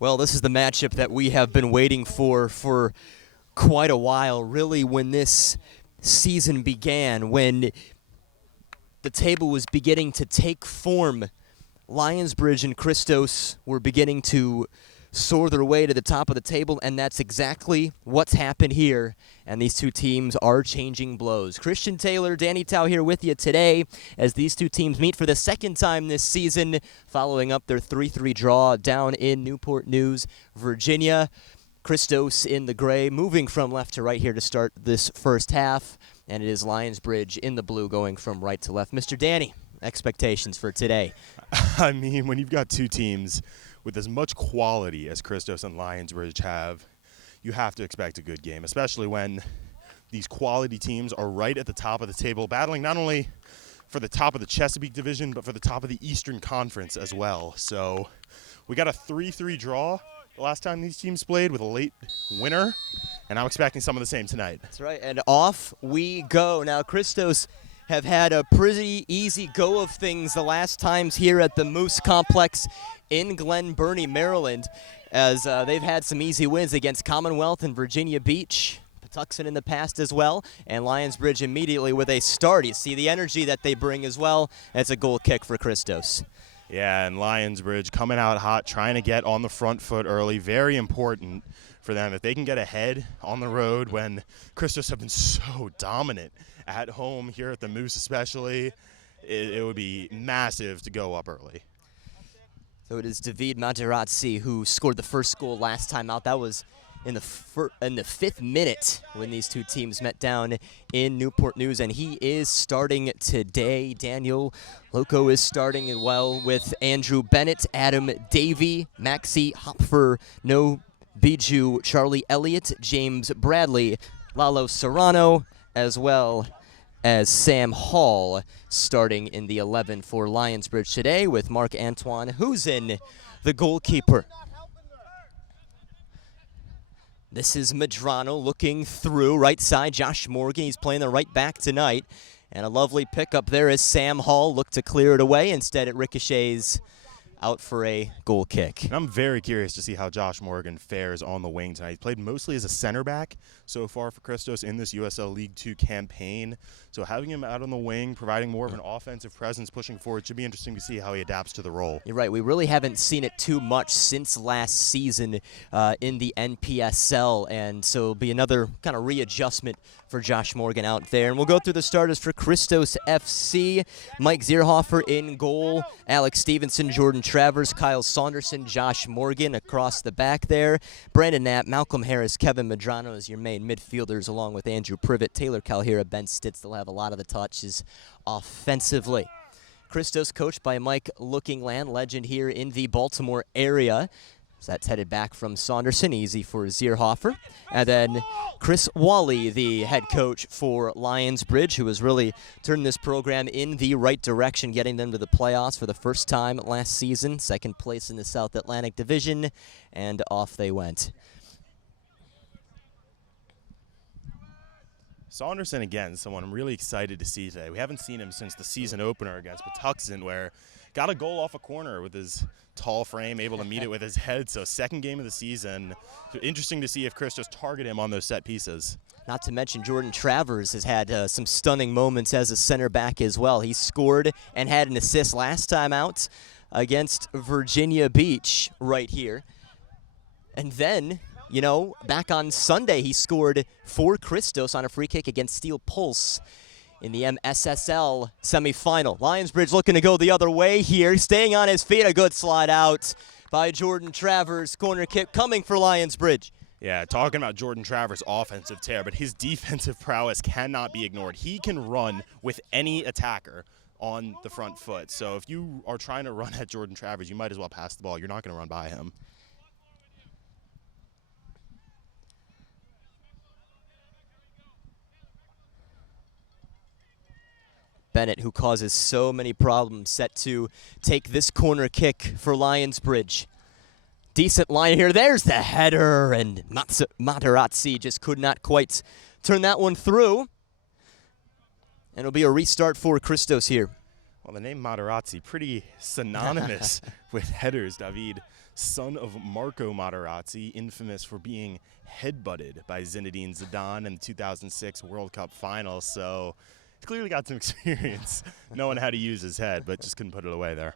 Well, this is the matchup that we have been waiting for quite a while, really, when this season began, when the table was beginning to take form. Lionsbridge and Christos were beginning to soar their way to the top of the table, and that's exactly what's happened here. And these two teams are changing blows. Christian Taylor, Danny Tao here with you today as these two teams meet for the second time this season, following up their 3-3 draw down in Newport News, Virginia. Christos in the gray, moving from left to right here to start this first half, and it is Lionsbridge in the blue going from right to left. Mr. Danny, expectations for today? I mean, when you've got two teams with as much quality as Christos and Lionsbridge have, you have to expect a good game, especially when these quality teams are right at the top of the table, battling not only for the top of the Chesapeake Division, but for the top of the Eastern Conference as well. So we got a 3-3 draw the last time these teams played with a late winner, and I'm expecting some of the same tonight. That's right, and off we go. Now, Christos have had a pretty easy go of things the last times here at the Moose Complex in Glen Burnie, Maryland, as they've had some easy wins against Commonwealth and Virginia Beach, Patuxent in the past as well, and Lionsbridge immediately with a start. You see the energy that they bring as well. It's a goal kick for Christos. Yeah, and Lionsbridge coming out hot, trying to get on the front foot early. Very important for them. If they can get ahead on the road when Christos have been so dominant at home here at the Moose especially, it would be massive to go up early. So it is David Materazzi who scored the first goal last time out. That was in the 5th minute when these two teams met down in Newport News, and he is starting today. Daniel Loco is starting as well with Andrew Bennett, Adam Davey, Maxi Hopfer, No Biju, Charlie Elliott, James Bradley, Lalo Serrano, as well as Sam Hall starting in the 11 for Lionsbridge today with Mark Antoine Husen, the goalkeeper. This is Medrano looking through right side. Josh Morgan, he's playing the right back tonight. And a lovely pickup there as Sam Hall looked to clear it away. Instead, it ricochets out for a goal kick. And I'm very curious to see how Josh Morgan fares on the wing tonight. He's played mostly as a center back so far for Christos in this USL League 2 campaign. So having him out on the wing, providing more of an offensive presence, pushing forward, should be interesting to see how he adapts to the role. You're right. We really haven't seen it too much since last season in the NPSL, and so it'll be another kind of readjustment for Josh Morgan out there. And we'll go through the starters for Christos FC. Mike Zierhofer in goal, Alex Stevenson, Jordan Travers, Kyle Saunderson, Josh Morgan across the back there. Brandon Knapp, Malcolm Harris, Kevin Medrano as your main midfielders, along with Andrew Privet, Taylor Calhera, Ben Stitz. They'll have a lot of the touches offensively. Christos coached by Mike Lookingland, legend here in the Baltimore area. So that's headed back from Saunderson, easy for Zierhofer. And then Chris Wally, the head coach for Lionsbridge, who has really turned this program in the right direction, getting them to the playoffs for the first time last season, second place in the South Atlantic Division, and off they went. Saunderson, again, someone I'm really excited to see today. We haven't seen him since the season opener against Patuxent, where got a goal off a corner with his tall frame, able to meet it with his head. So second game of the season. Interesting to see if Christos target him on those set pieces. Not to mention Jordan Travers has had some stunning moments as a center back as well. He scored and had an assist last time out against Virginia Beach right here. And then, you know, back on Sunday, he scored for Christos on a free kick against Steel Pulse in the MSSL semifinal. Lionsbridge looking to go the other way here, staying on his feet. A good slide out by Jordan Travers. Corner kick coming for Lionsbridge. Yeah, talking about Jordan Travers' offensive tear, but his defensive prowess cannot be ignored. He can run with any attacker on the front foot. So if you are trying to run at Jordan Travers, you might as well pass the ball. You're not going to run by him. Bennett, who causes so many problems, set to take this corner kick for Lionsbridge. Decent line here. There's the header, and Materazzi just could not quite turn that one through. And it'll be a restart for Christos here. Well, the name Materazzi, pretty synonymous with headers, David. son of Marco Materazzi, infamous for being headbutted by Zinedine Zidane in the 2006 World Cup final. So he's clearly got some experience knowing how to use his head, but just couldn't put it away there.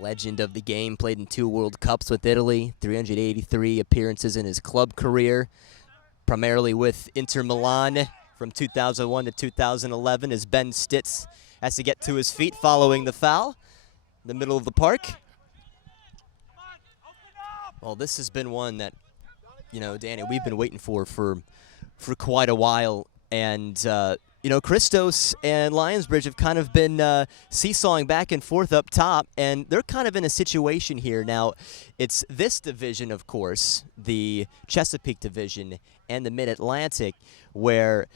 Legend of the game, played in 2 World Cups with Italy, 383 appearances in his club career, primarily with Inter Milan from 2001 to 2011, as Ben Stitz has to get to his feet following the foul in the middle of the park. Well, this has been one that, you know, Danny, we've been waiting for quite a while. And, you know, Christos and Lionsbridge have kind of been seesawing back and forth up top, and they're kind of in a situation here. Now, it's this division, of course, the Chesapeake division and the Mid-Atlantic, where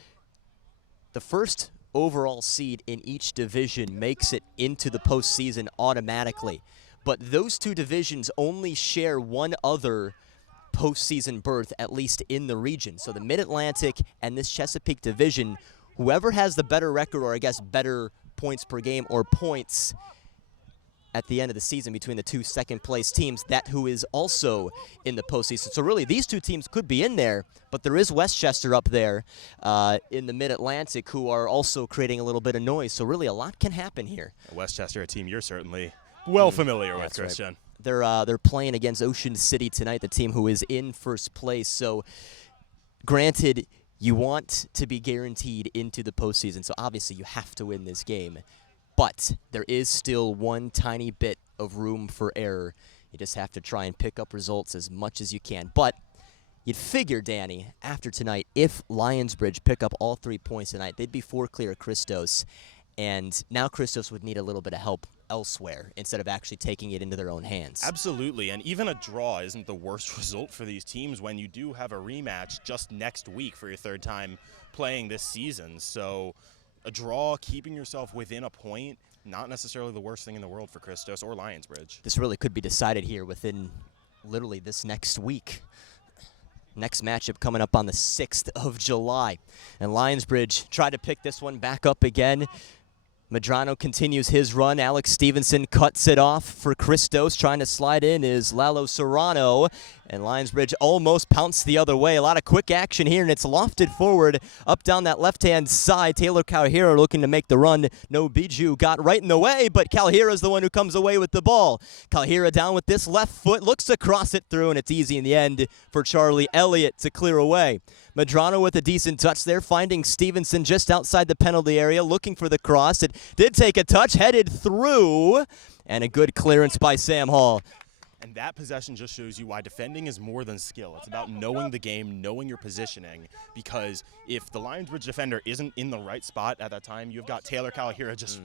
the first overall seed in each division makes it into the postseason automatically. But those 2 divisions only share one other postseason berth, at least in the region. So the Mid-Atlantic and this Chesapeake division, whoever has the better record, or I guess better points per game or points at the end of the season between the 2 second-place teams, that who is also in the postseason. So really, these 2 teams could be in there, but there is Westchester up there in the Mid-Atlantic who are also creating a little bit of noise. So really, a lot can happen here. Westchester, a team you're certainly well familiar with, Christian. Right. They're playing against Ocean City tonight, the team who is in first place. So granted, you want to be guaranteed into the postseason, so obviously you have to win this game. But there is still one tiny bit of room for error. You just have to try and pick up results as much as you can. But you'd figure, Danny, after tonight, if Lionsbridge pick up all 3 points tonight, they'd be 4 clear of Christos. And now Christos would need a little bit of help elsewhere instead of actually taking it into their own hands. Absolutely, and even a draw isn't the worst result for these teams when you do have a rematch just next week for your 3rd time playing this season. So a draw, keeping yourself within a point, not necessarily the worst thing in the world for Christos or Lionsbridge. This really could be decided here within literally this next week. Next matchup coming up on the 6th of July. And Lionsbridge tried to pick this one back up again. Medrano continues his run. Alex Stevenson cuts it off for Christos. Trying to slide in is Lalo Serrano. And Lionsbridge almost pounced the other way. A lot of quick action here, and it's lofted forward up down that left-hand side. Taylor Calhira looking to make the run. No Biju got right in the way, but Calhira's the one who comes away with the ball. Calhira down with this left foot, looks to cross it through, and it's easy in the end for Charlie Elliott to clear away. Medrano with a decent touch there, finding Stevenson just outside the penalty area, looking for the cross. It did take a touch, headed through, and a good clearance by Sam Hall. And that possession just shows you why defending is more than skill. It's about knowing the game, knowing your positioning, because if the Lionsbridge defender isn't in the right spot at that time, you've got Taylor Calhira just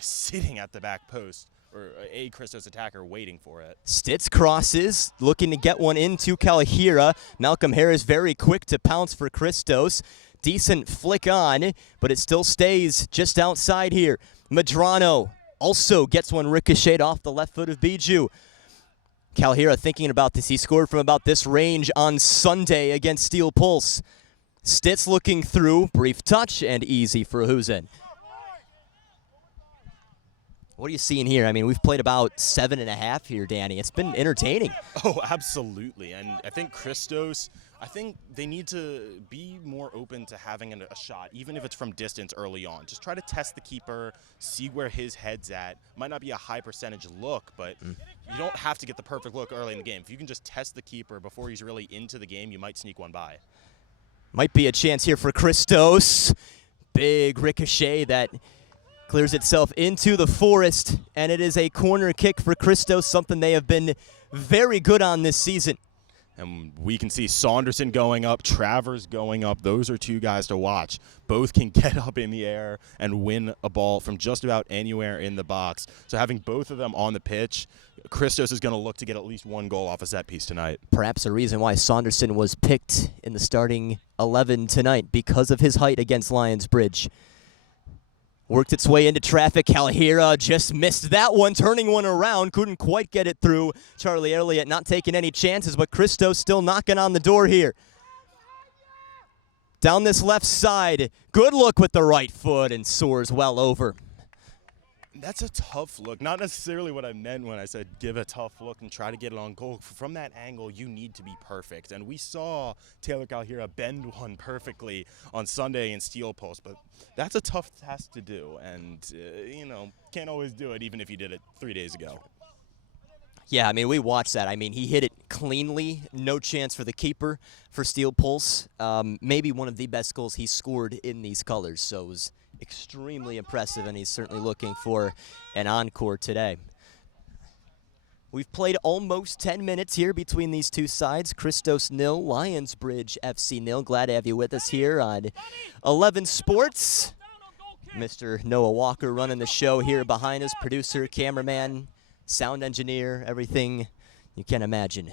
sitting at the back post, or a Christos attacker waiting for it. Stitz crosses, looking to get one into Calhira. Malcolm Harris very quick to pounce for Christos. Decent flick on, but it still stays just outside here. Medrano also gets one ricocheted off the left foot of Biju. Calhira thinking about this. He scored from about this range on Sunday against Steel Pulse. Stitz looking through, brief touch, and easy for Husen. What are you seeing here? I mean, we've played about 7.5 here, Danny. It's been entertaining. Oh, absolutely. And I think Christos, I think they need to be more open to having a shot, even if it's from distance early on. Just try to test the keeper, see where his head's at. Might not be a high percentage look, but you don't have to get the perfect look early in the game. If you can just test the keeper before he's really into the game, you might sneak one by. Might be a chance here for Christos. Big ricochet that clears itself into the forest, and it is a corner kick for Christos, something they have been very good on this season. And we can see Saunderson going up, Travers going up. Those are 2 guys to watch. Both can get up in the air and win a ball from just about anywhere in the box. So having both of them on the pitch, Christos is going to look to get at least 1 goal off a set piece tonight. Perhaps a reason why Saunderson was picked in the starting 11 tonight, because of his height against Lionsbridge. Worked its way into traffic. Calhira just missed that one, turning one around. Couldn't quite get it through. Charlie Elliott not taking any chances, but Christos still knocking on the door here. Down this left side. Good look with the right foot, and soars well over. That's a tough look. Not necessarily what I meant when I said give a tough look and try to get it on goal. From that angle, you need to be perfect. And we saw Taylor Calhira bend one perfectly on Sunday in steel post. But that's a tough task to do. And, can't always do it, even if you did it 3 days ago. Yeah, I mean, we watched that. I mean, he hit it cleanly. No chance for the keeper for steel pulse. Maybe one of the best goals he scored in these colors. So it was extremely impressive, and he's certainly looking for an encore today. We've played almost 10 minutes here between these two sides. Christos 0, Lionsbridge FC 0. Glad to have you with us here on 11 Sports. Mr. Noah Walker running the show here behind us, producer, cameraman, sound engineer, everything you can imagine.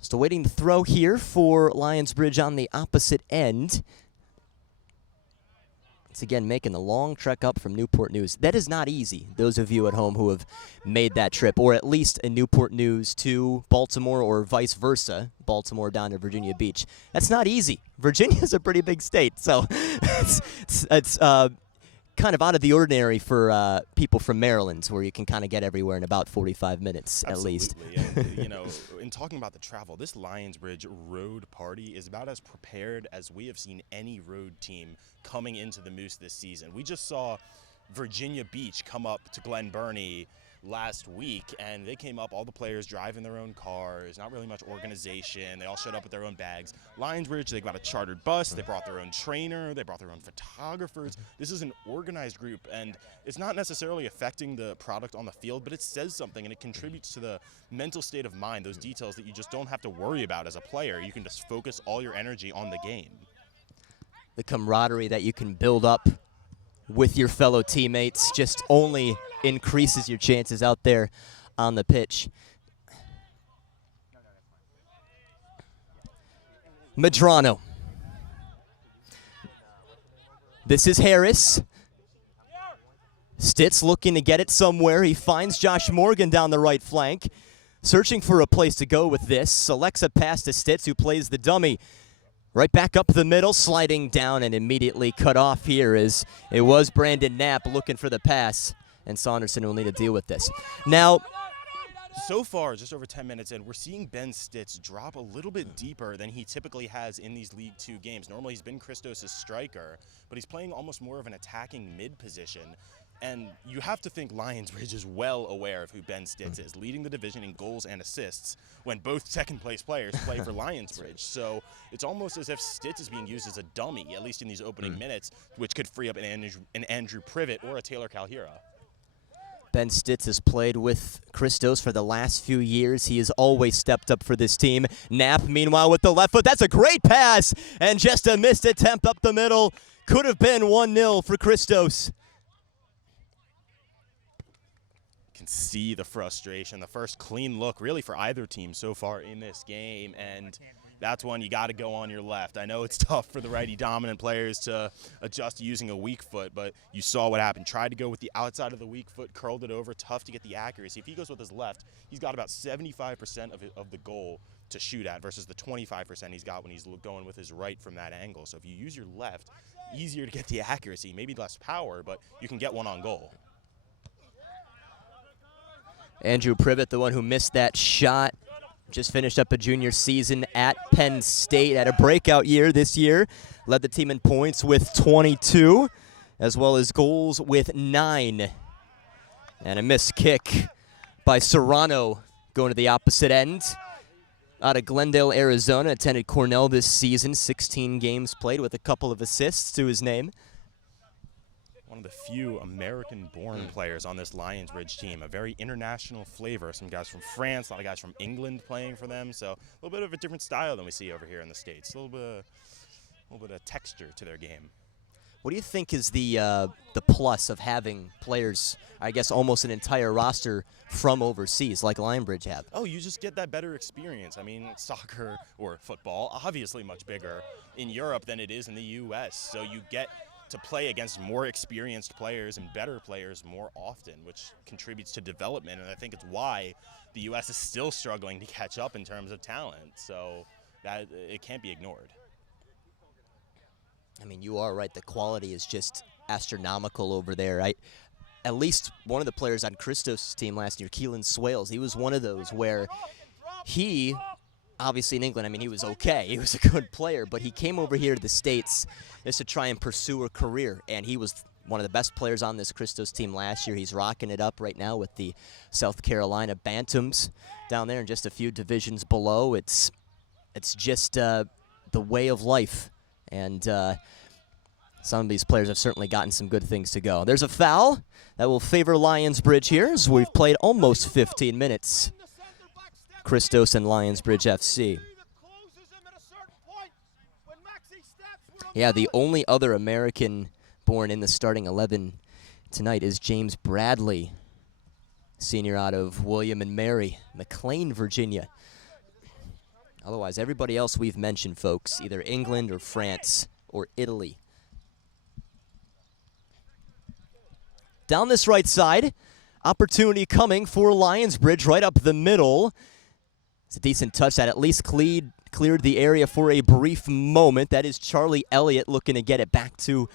Still waiting to throw here for Lionsbridge on the opposite end. Once again, making the long trek up from Newport News. That is not easy, those of you at home who have made that trip, or at least in Newport News to Baltimore or vice versa, Baltimore down to Virginia Beach. That's not easy. Virginia's a pretty big state, so it's kind of out of the ordinary for people from Maryland, where you can kind of get everywhere in about 45 minutes at least. Absolutely. And, in talking about the travel, this Lionsbridge road party is about as prepared as we have seen any road team coming into the Moose this season. We just saw Virginia Beach come up to Glen Burnie last week, and they came up, all the players driving their own cars, not really much organization. They all showed up with their own bags. Lionsbridge, they got a chartered bus, they brought their own trainer, they brought their own photographers. This is an organized group, and it's not necessarily affecting the product on the field, but it says something, and it contributes to the mental state of mind, those details that you just don't have to worry about as a player. You can just focus all your energy on the game. The camaraderie that you can build up with your fellow teammates just only increases your chances out there on the pitch. Medrano. This is Harris. Stitz looking to get it somewhere. He finds Josh Morgan down the right flank. Searching for a place to go with this. Selects a pass to Stitz, who plays the dummy. Right back up the middle, sliding down and immediately cut off here as it was Brandon Knapp looking for the pass, and Saunderson will need to deal with this. Now, so far, just over 10 minutes in, we're seeing Ben Stitz drop a little bit deeper than he typically has in these League Two games. Normally, he's been Christos' striker, but he's playing almost more of an attacking mid position. And you have to think Lionsbridge is well aware of who Ben Stitz is, leading the division in goals and assists when both second-place players play for Lionsbridge. So it's almost as if Stitz is being used as a dummy, at least in these opening minutes, which could free up an Andrew Privet or a Taylor Calhira. Ben Stitz has played with Christos for the last few years. He has always stepped up for this team. Knapp, meanwhile, with the left foot. That's a great pass, and just a missed attempt up the middle. Could have been 1-0 for Christos. Can see the frustration. The first clean look really for either team so far in this game, and that's one you got to go on your left. I know it's tough for the righty dominant players to adjust to using a weak foot, but you saw what happened. Tried to go with the outside of the weak foot, curled it over, tough to get the accuracy. If he goes with his left, he's got about 75% of the goal to shoot at versus the 25% he's got when he's going with his right from that angle. So if you use your left, easier to get the accuracy, maybe less power, but you can get one on goal. Andrew Privet, the one who missed that shot, just finished up a junior season at Penn State, had a breakout year this year. Led the team in points with 22, as well as goals with 9. And a missed kick by Serrano going to the opposite end. Out of Glendale, Arizona, attended Cornell this season, 16 games played with a couple of assists to his name. One of the few American-born players on this Lionsbridge team, a very international flavor. Some guys from France, a lot of guys from England playing for them, so a little bit of a different style than we see over here in the States. A little bit of texture to their game. What do you think is the plus of having players, I guess almost an entire roster from overseas like Lionsbridge have? Oh, you just get that better experience. I mean, soccer or football, obviously much bigger in Europe than it is in the U.S., so you get to play against more experienced players and better players more often, which contributes to development, and I think it's why the U.S. is still struggling to catch up in terms of talent, so that it can't be ignored. I mean, you are right. The quality is just astronomical over there. At least one of the players on Christos' team last year, Keelan Swales, he was one of those where he, obviously in England, I mean, he was okay. He was a good player, but he came over here to the States just to try and pursue a career, and he was one of the best players on this Christos team last year. He's rocking it up right now with the South Carolina Bantams down there and just a few divisions below. It's just the way of life, and some of these players have certainly gotten some good things to go. There's a foul that will favor Lionsbridge here as we've played almost 15 minutes. Christos and Lionsbridge FC. Yeah, the only other American born in the starting 11 tonight is James Bradley, senior out of William and Mary, McLean, Virginia. Otherwise, everybody else we've mentioned, folks, either England or France or Italy. Down this right side, opportunity coming for Lionsbridge right up the middle. It's a decent touch that at least cleared the area for a brief moment. That is Charlie Elliott looking to get it back to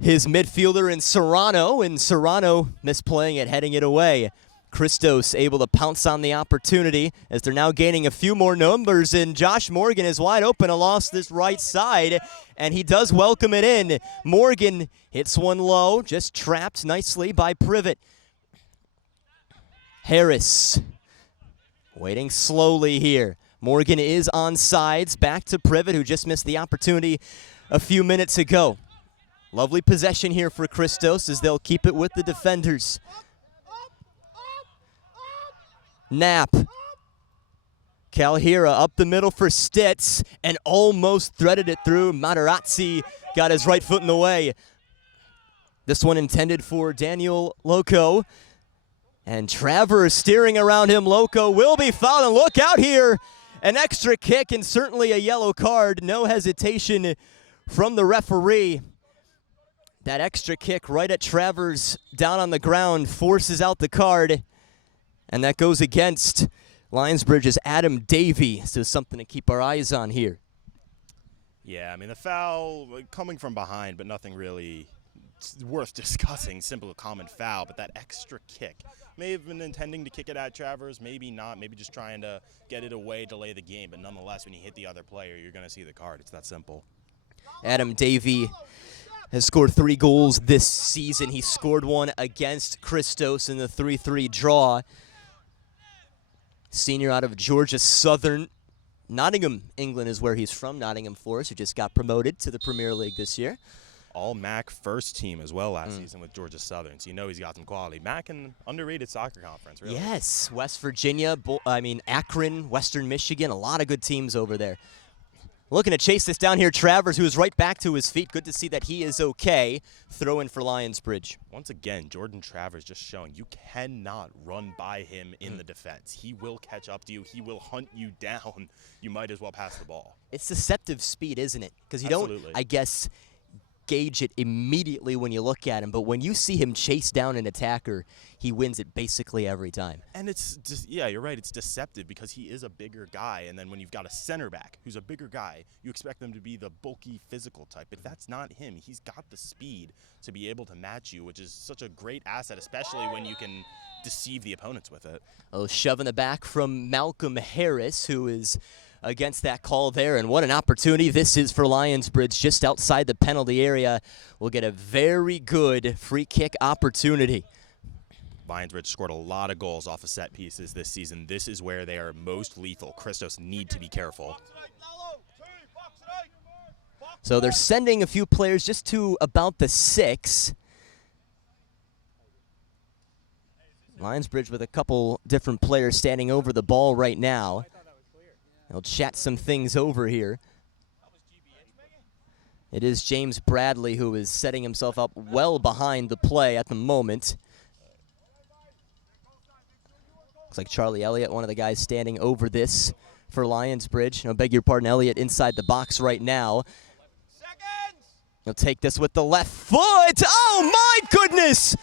his midfielder in Serrano, and Serrano misplaying it, heading it away. Christos able to pounce on the opportunity as they're now gaining a few more numbers, and Josh Morgan is wide open along this right side, and he does welcome it in. Morgan hits one low, just trapped nicely by Privet. Harris waiting slowly here. Morgan is on sides, back to Privet, who just missed the opportunity a few minutes ago. Lovely possession here for Christos as they'll keep it with the defenders. Knapp. Calhira up the middle for Stitz and almost threaded it through. Materazzi got his right foot in the way. This one intended for Daniel Loco. And Travers steering around him. Loco will be fouled, and look out here. An extra kick and certainly a yellow card. No hesitation from the referee. That extra kick right at Travers down on the ground forces out the card. And that goes against Lionsbridge's Adam Davey. So something to keep our eyes on here. Yeah, I mean, the foul coming from behind, but nothing really worth discussing. Simple, common foul, but that extra kick. May have been intending to kick it at Travers, maybe not. Maybe just trying to get it away, delay the game. But nonetheless, when you hit the other player, you're going to see the card. It's that simple. Adam Davey has scored 3 goals this season. He scored one against Christos in the 3-3 draw. Senior out of Georgia Southern. Nottingham, England is where he's from. Nottingham Forest, who just got promoted to the Premier League this year. All MAC first team as well last season with Georgia Southern, so you know he's got some quality. MAC, an underrated soccer conference, really. Yes, West Virginia, Akron, Western Michigan, a lot of good teams over there. Looking to chase this down here, Travers, who is right back to his feet. Good to see that he is okay. Throw in for Lionsbridge. Once again, Jordan Travers just showing you cannot run by him in the defense. He will catch up to you. He will hunt you down. You might as well pass the ball. It's deceptive speed, isn't it? Because you don't, I guess, gauge it immediately when you look at him, but when you see him chase down an attacker, he wins it basically every time. And it's just, yeah, you're right, it's deceptive because he is a bigger guy, and then when you've got a center back who's a bigger guy, you expect them to be the bulky physical type, but that's not him. He's got the speed to be able to match you, which is such a great asset, especially when you can deceive the opponents with it. A shove in the back from Malcolm Harris, who is against that call there, and what an opportunity this is for Lionsbridge just outside the penalty area. We'll get a very good free kick opportunity. Lionsbridge scored a lot of goals off of set pieces this season. This is where they are most lethal. Christos need to be careful. So they're sending a few players just to about the 6. Lionsbridge with a couple different players standing over the ball right now. They'll chat some things over here. It is James Bradley who is setting himself up well behind the play at the moment. Looks like Charlie Elliott, one of the guys standing over this for Lionsbridge. No, beg your pardon, Elliott inside the box right now. He'll take this with the left foot. Oh, my goodness!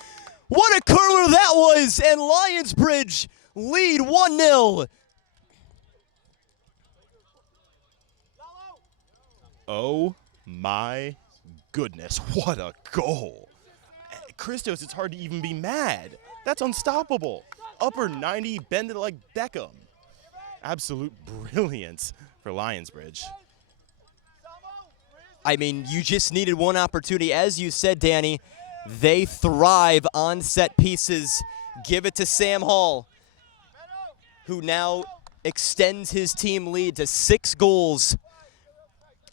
What a curler that was! And Lionsbridge lead 1-0. Oh my goodness, what a goal. Christos, it's hard to even be mad. That's unstoppable. Upper 90, bend it like Beckham. Absolute brilliance for Lionsbridge. I mean, you just needed one opportunity. As you said, Danny, they thrive on set pieces. Give it to Sam Hall, who now extends his team lead to 6 goals.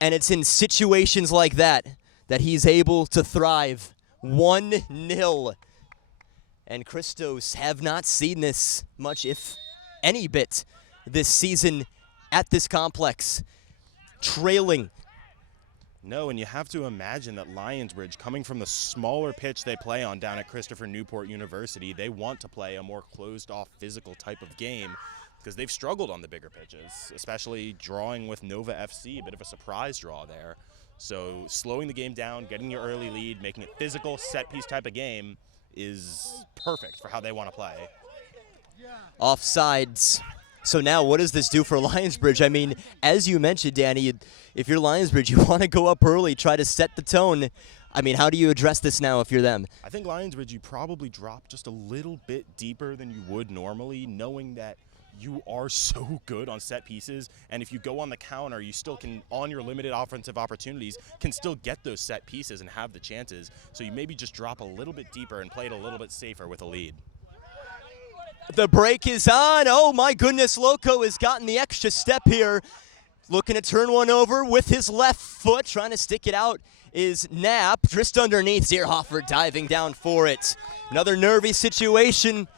And it's in situations like that that he's able to thrive. 1-0. And Christos have not seen this much, if any bit, this season at this complex. Trailing. No, and you have to imagine that Lionsbridge, coming from the smaller pitch they play on down at Christopher Newport University, they want to play a more closed-off physical type of game because they've struggled on the bigger pitches, especially drawing with Nova FC, a bit of a surprise draw there. So slowing the game down, getting your early lead, making it physical, set-piece type of game is perfect for how they want to play. Offsides. So now what does this do for Lionsbridge? I mean, as you mentioned, Danny, if you're Lionsbridge, you want to go up early, try to set the tone. I mean, how do you address this now if you're them? I think Lionsbridge, you probably drop just a little bit deeper than you would normally, knowing that you are so good on set pieces, and if you go on the counter, you still can, on your limited offensive opportunities, can still get those set pieces and have the chances. So you maybe just drop a little bit deeper and play it a little bit safer with a lead. The break is on. Oh my goodness, Loco has gotten the extra step here. Looking to turn one over with his left foot, trying to stick it out is Knapp. Just underneath, Zierhofer diving down for it. Another nervy situation.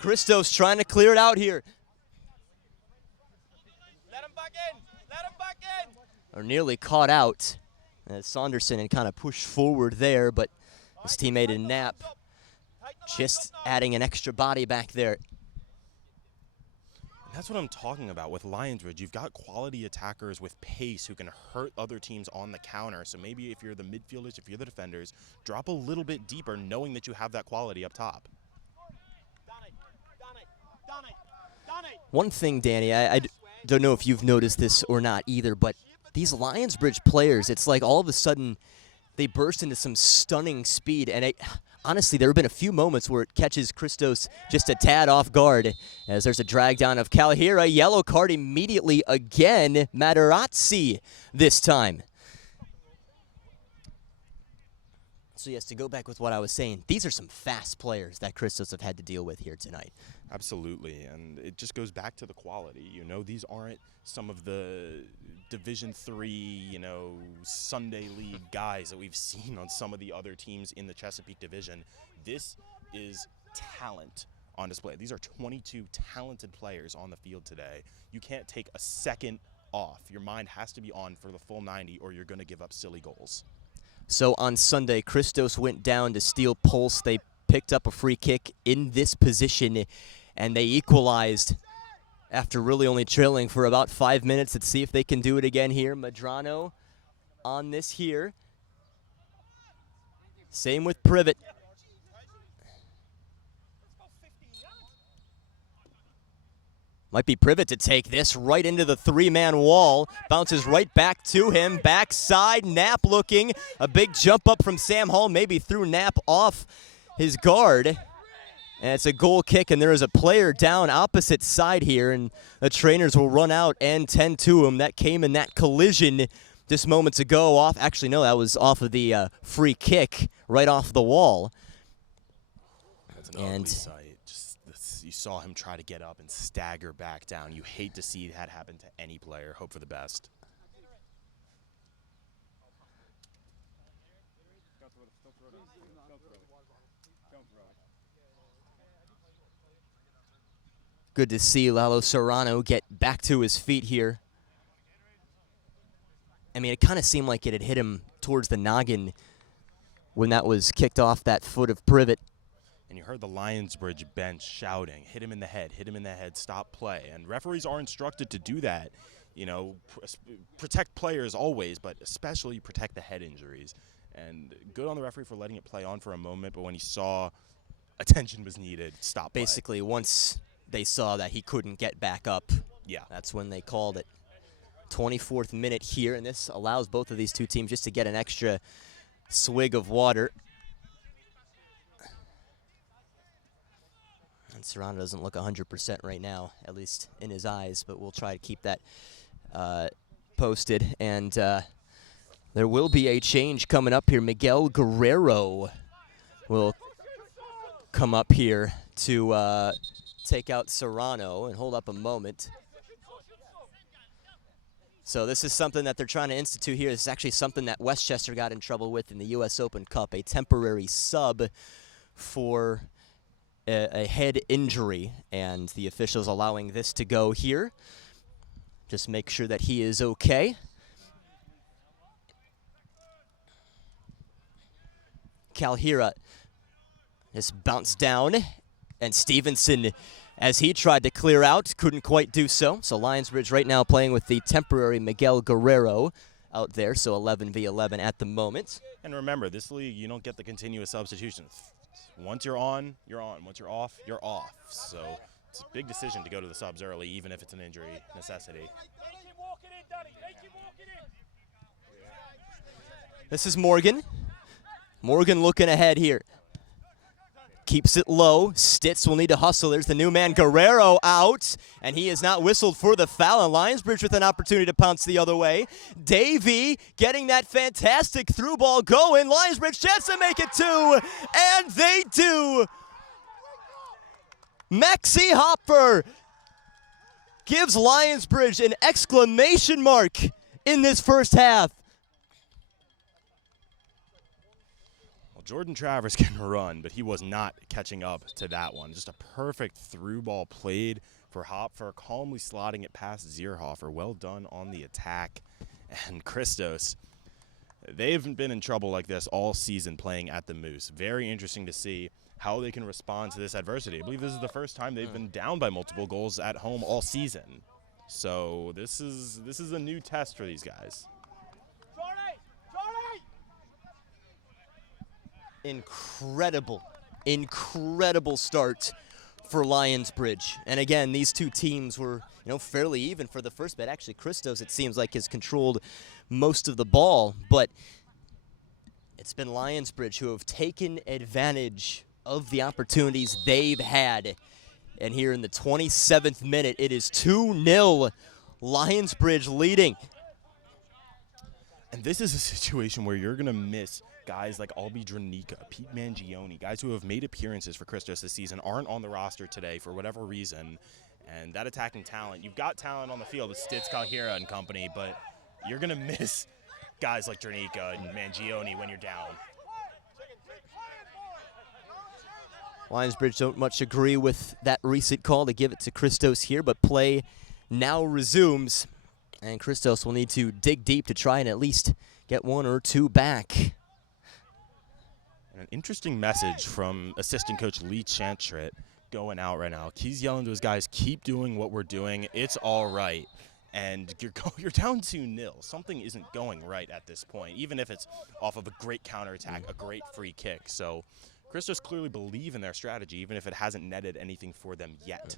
Christos trying to clear it out here. Let him back in. Let him back in. Or nearly caught out. As Saunderson had kind of pushed forward there, but his teammate in Knapp just adding an extra body back there. And that's what I'm talking about with Lionsbridge. You've got quality attackers with pace who can hurt other teams on the counter. So maybe if you're the midfielders, if you're the defenders, drop a little bit deeper knowing that you have that quality up top. One thing, Danny, I don't know if you've noticed this or not either, but these Lionsbridge players, it's like all of a sudden they burst into some stunning speed. And honestly, there have been a few moments where it catches Christos just a tad off guard as there's a drag down of Calahira. Yellow card immediately again. Materazzi this time. So yes, to go back with what I was saying, these are some fast players that Christos have had to deal with here tonight. Absolutely, and it just goes back to the quality. You know, these aren't some of the Division III, you know, Sunday League guys that we've seen on some of the other teams in the Chesapeake Division. This is talent on display. These are 22 talented players on the field today. You can't take a second off. Your mind has to be on for the full 90 or you're going to give up silly goals. So on Sunday, Christos went down to steal Pulse. They picked up a free kick in this position, and they equalized after really only trailing for about 5 minutes. Let's see if they can do it again here. Madrano on this here. Same with Privet. Might be Privet to take this right into the 3-man wall. Bounces right back to him. Backside, Knapp looking. A big jump up from Sam Hall. Maybe threw Knapp off his guard. And it's a goal kick, and there is a player down opposite side here, and the trainers will run out and tend to him. That came in that collision just moments ago off. Actually, no, that was off of the free kick right off the wall. That's an ugly sight. You saw him try to get up and stagger back down. You hate to see that happen to any player. Hope for the best. Good to see Lalo Serrano get back to his feet here. I mean, it kind of seemed like it had hit him towards the noggin when that was kicked off that foot of Privet. And you heard the Lionsbridge bench shouting, hit him in the head, stop play. And referees are instructed to do that. You know, protect players always, but especially protect the head injuries. And good on the referee for letting it play on for a moment, but when he saw attention was needed, stop play. Basically, once they saw that he couldn't get back up, yeah, that's when they called it. 24th minute here, and this allows both of these two teams just to get an extra swig of water. And Serrano doesn't look 100% right now, at least in his eyes, but we'll try to keep that posted. And there will be a change coming up here. Miguel Guerrero will come up here to take out Serrano. And hold up a moment. So this is something that they're trying to institute here. This is actually something that Westchester got in trouble with in the US Open Cup, a temporary sub for a head injury, and the officials allowing this to go here. Just make sure that he is okay. Calhira just bounced down, and Stevenson, as he tried to clear out, couldn't quite do so. So Lionsbridge right now playing with the temporary Miguel Guerrero out there, so 11v11 at the moment. And remember, this league, you don't get the continuous substitutions. Once you're on, you're on. Once you're off, you're off. So it's a big decision to go to the subs early, even if it's an injury necessity. This is Morgan. Morgan looking ahead here. Keeps it low. Stitz will need to hustle. There's the new man, Guerrero, out. And he is not whistled for the foul. And Lionsbridge with an opportunity to pounce the other way. Davey getting that fantastic through ball going. Lionsbridge chance to make it 2. And they do. Maxi Hopper gives Lionsbridge an exclamation mark in this first half. Jordan Travers can run, but he was not catching up to that one. Just a perfect through ball played for Hopfer, calmly slotting it past Zierhofer. Well done on the attack. And Christos, they've been in trouble like this all season playing at the Moose. Very interesting to see how they can respond to this adversity. I believe this is the first time they've been down by multiple goals at home all season. So this is a new test for these guys. Incredible start for Lionsbridge. And again, these two teams were, fairly even for the first bit. Actually, Christos, it seems like, has controlled most of the ball, but it's been Lionsbridge who have taken advantage of the opportunities they've had. And here in the 27th minute, it is 2-0, Lionsbridge leading. And this is a situation where you're going to miss guys like Albi Dranica, Pete Mangione, guys who have made appearances for Christos this season, aren't on the roster today for whatever reason. And that attacking talent, you've got talent on the field with Stitz, Calhira, and company, but you're going to miss guys like Dranica and Mangione when you're down. Lionsbridge don't much agree with that recent call to give it to Christos here, but play now resumes. And Christos will need to dig deep to try and at least get one or two back. An interesting message from assistant coach Lee Chantret going out right now. He's yelling to his guys, keep doing what we're doing. It's all right. And you're down 2-0. Something isn't going right at this point, even if it's off of a great counterattack, a great free kick. So Christos clearly believe in their strategy, even if it hasn't netted anything for them yet.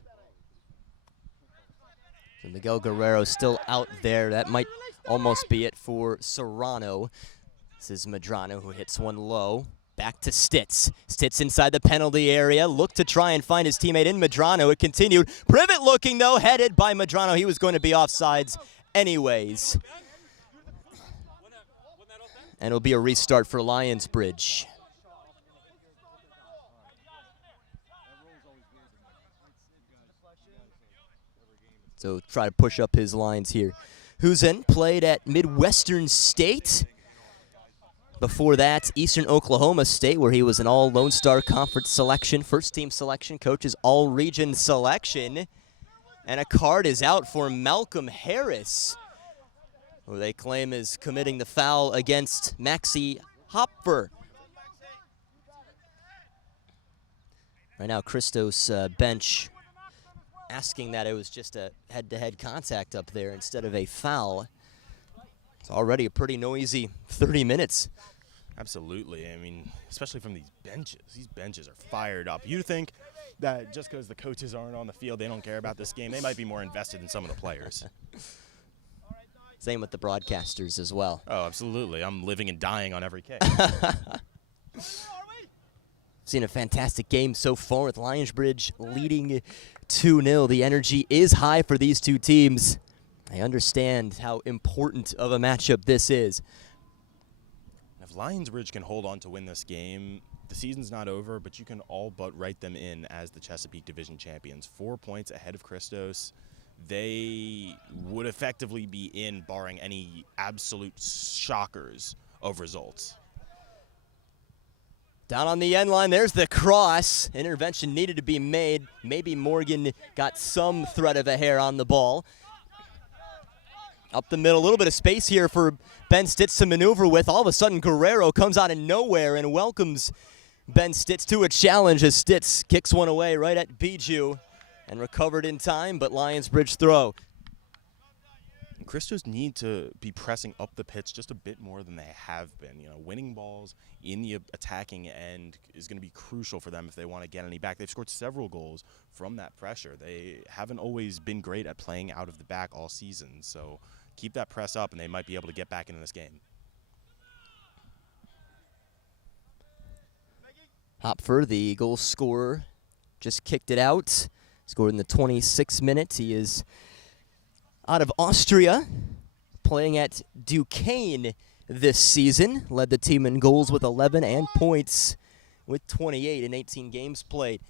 So Miguel Guerrero still out there. That might almost be it for Serrano. This is Medrano who hits one low. Back to Stitz. Stitz inside the penalty area. Looked to try and find his teammate in Medrano. It continued. Privet looking, though, headed by Medrano. He was going to be offsides anyways. And it'll be a restart for Lionsbridge. So try to push up his lines here. Husen played at Midwestern State. Before that, Eastern Oklahoma State, where he was an all-Lone Star Conference selection, first-team selection, coaches all-region selection. And a card is out for Malcolm Harris, who they claim is committing the foul against Maxi Hopfer. Right now, Christos' bench asking that it was just a head-to-head contact up there instead of a foul. It's already a pretty noisy 30 minutes. Absolutely. I mean, especially from these benches. These benches are fired up. You'd think that just because the coaches aren't on the field, they don't care about this game. They might be more invested in some of the players. Same with the broadcasters as well. Oh, absolutely. I'm living and dying on every kick. Seen a fantastic game so far with Lionsbridge leading 2-0. The energy is high for these two teams. I understand how important of a matchup this is. If Lionsbridge can hold on to win this game, the season's not over, but you can all but write them in as the Chesapeake Division champions. 4 points ahead of Christos. They would effectively be in, barring any absolute shockers of results. Down on the end line, there's the cross. Intervention needed to be made. Maybe Morgan got some thread of a hair on the ball. Up the middle, a little bit of space here for Ben Stitz to maneuver with. All of a sudden, Guerrero comes out of nowhere and welcomes Ben Stitz to a challenge as Stitz kicks one away right at Bijou and recovered in time, but Lionsbridge throw. Christos need to be pressing up the pitch just a bit more than they have been. You know, winning balls in the attacking end is going to be crucial for them if they want to get any back. They've scored several goals from that pressure. They haven't always been great at playing out of the back all season, so keep that press up and they might be able to get back into this game. Hopfer, the goal scorer, just kicked it out. Scored in the 26th minute. He is out of Austria, playing at Duquesne this season. Led the team in goals with 11 and points with 28 in 18 games played.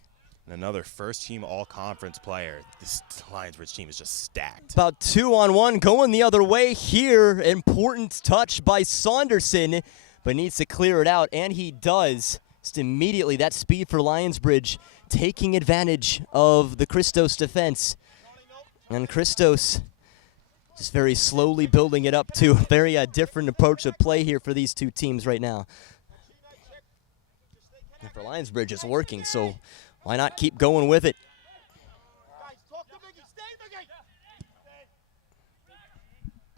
And another first-team all-conference player. This Lionsbridge team is just stacked. About 2-on-1 going the other way here. Important touch by Saunderson, but needs to clear it out, and he does. Just immediately, that speed for Lionsbridge, taking advantage of the Christos defense. And Christos just very slowly building it up to a very different approach of play here for these two teams right now. And for Lionsbridge, it's working, so why not keep going with it?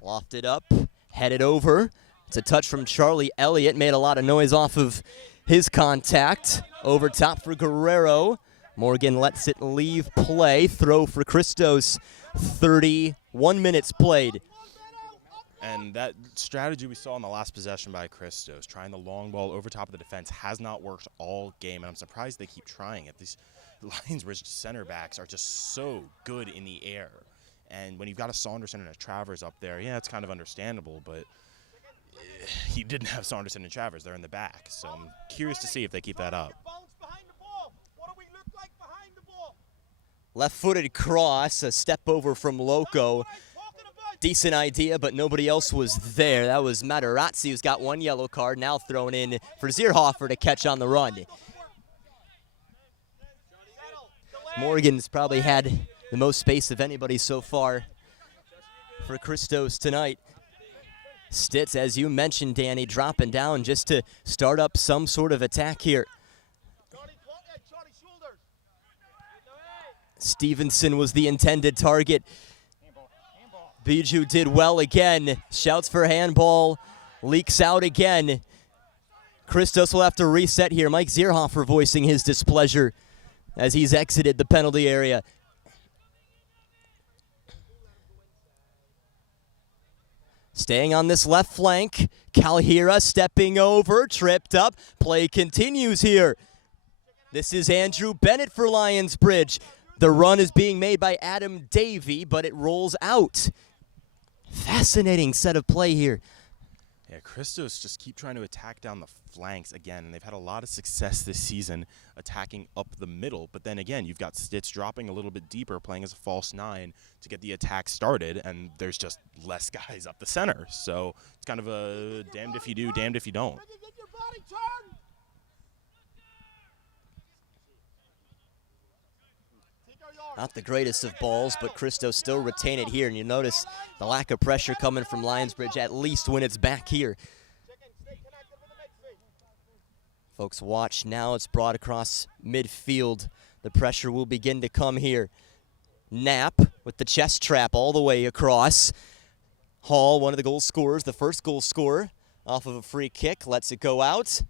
Lofted up, headed over. It's a touch from Charlie Elliott. Made a lot of noise off of his contact. Over top for Guerrero. Morgan lets it leave play. Throw for Christos. 31 minutes played. And that strategy we saw in the last possession by Christos, trying the long ball over top of the defense, has not worked all game, and I'm surprised they keep trying it. These Lionsbridge center backs are just so good in the air. And when you've got a Saunderson and a Travers up there, yeah, it's kind of understandable, but he didn't have Saunderson and Travers. They're in the back, so I'm curious to see if they keep that up. Left-footed cross, a step over from Loco. Decent idea, but nobody else was there. That was Materazzi, who's got one yellow card, now thrown in for Zierhofer to catch on the run. Morgan's probably had the most space of anybody so far for Christos tonight. Stitz, as you mentioned, Danny, dropping down just to start up some sort of attack here. Stevenson was the intended target. Bijou did well again. Shouts for handball. Leaks out again. Christos will have to reset here. Mike Zierhofer voicing his displeasure as he's exited the penalty area. Staying on this left flank. Calhira stepping over. Tripped up. Play continues here. This is Andrew Bennett for Lionsbridge. The run is being made by Adam Davey, but it rolls out. Fascinating set of play here. Yeah, Christos just keep trying to attack down the flanks again, and they've had a lot of success this season attacking up the middle. But then again, you've got Stitz dropping a little bit deeper, playing as a false nine to get the attack started, and there's just less guys up the center. So it's kind of a damned if you do, damned if you don't. Not the greatest of balls, but Christos still retain it here. And you notice the lack of pressure coming from Lionsbridge, at least when it's back here. Folks, watch now. It's brought across midfield. The pressure will begin to come here. Knapp with the chest trap all the way across. Hall, one of the goal scorers, the first goal scorer, off of a free kick, lets it go out.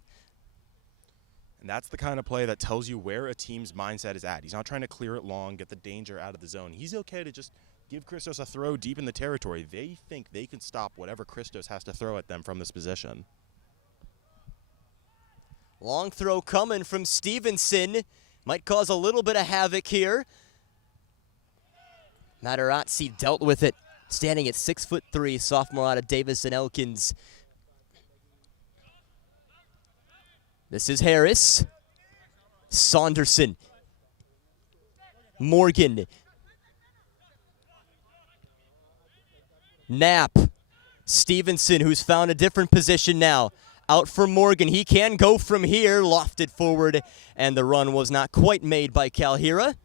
And that's the kind of play that tells you where a team's mindset is at. He's not trying to clear it long, get the danger out of the zone. He's okay to just give Christos a throw deep in the territory. They think they can stop whatever Christos has to throw at them from this position. Long throw coming from Stevenson. Might cause a little bit of havoc here. Matarazzi dealt with it, standing at 6'3", sophomore out of Davis and Elkins. This is Harris. Saunderson. Morgan. Knapp. Stevenson, who's found a different position now. Out for Morgan. He can go from here. Lofted forward, and the run was not quite made by Kalhira.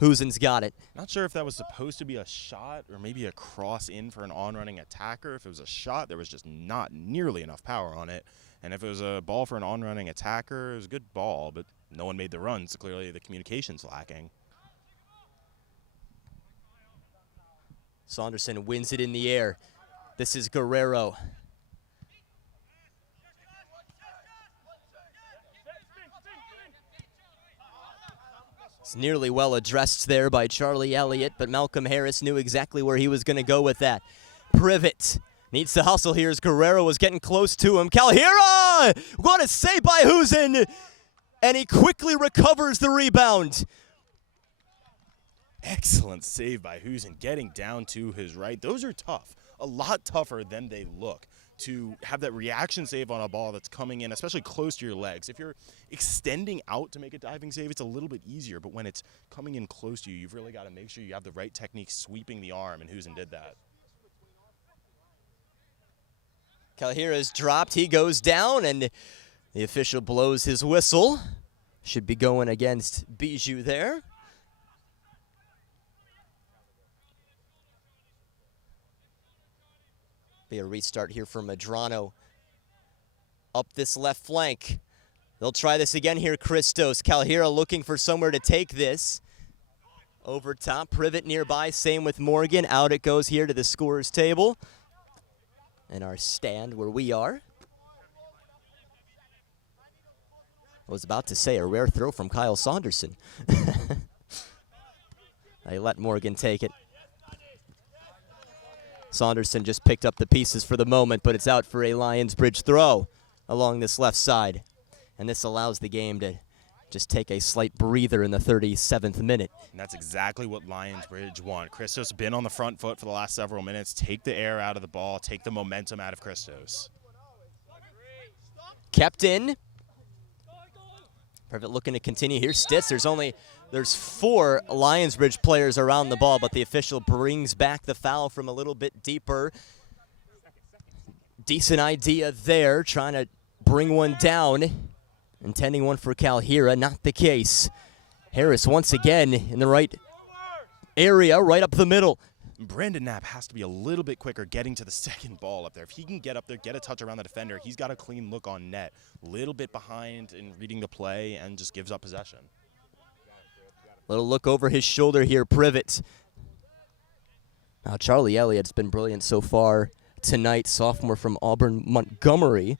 Husen's got it. Not sure if that was supposed to be a shot or maybe a cross in for an on-running attacker. If it was a shot, there was just not nearly enough power on it. And if it was a ball for an on-running attacker, it was a good ball, but no one made the run, so clearly the communication's lacking. Saunderson wins it in the air. This is Guerrero. It's nearly well addressed there by Charlie Elliott, but Malcolm Harris knew exactly where he was going to go with that. Privet needs to hustle here as Guerrero was getting close to him. Kalhira! What a save by Husen! And he quickly recovers the rebound. Excellent save by Husen, getting down to his right. Those are tough, a lot tougher than they look. To have that reaction save on a ball that's coming in, especially close to your legs. If you're extending out to make a diving save, it's a little bit easier, but when it's coming in close to you, you've really got to make sure you have the right technique sweeping the arm, and Husen did that. Kalhira's dropped, he goes down, and the official blows his whistle. Should be going against Bijou there. Be a restart here for Medrano. Up this left flank. They'll try this again here, Christos. Kalhira looking for somewhere to take this. Over top, Privet nearby, same with Morgan. Out it goes here to the scorer's table. And our stand where we are. I was about to say a rare throw from Kyle Saunderson. They let Morgan take it. Saunderson just picked up the pieces for the moment, but it's out for a Lionsbridge throw along this left side. And this allows the game to just take a slight breather in the 37th minute. And that's exactly what Lionsbridge want. Christos been on the front foot for the last several minutes. Take the air out of the ball. Take the momentum out of Christos. Kept in. Privet looking to continue here. Stitz, there's 4 Lionsbridge players around the ball, but the official brings back the foul from a little bit deeper. Decent idea there, trying to bring one down. Intending one for Kalhira, not the case. Harris once again in the right area, right up the middle. Brandon Knapp has to be a little bit quicker getting to the second ball up there. If he can get up there, get a touch around the defender, he's got a clean look on net. A little bit behind in reading the play and just gives up possession. Little look over his shoulder here, Privet. Now Charlie Elliott's been brilliant so far tonight, sophomore from Auburn Montgomery,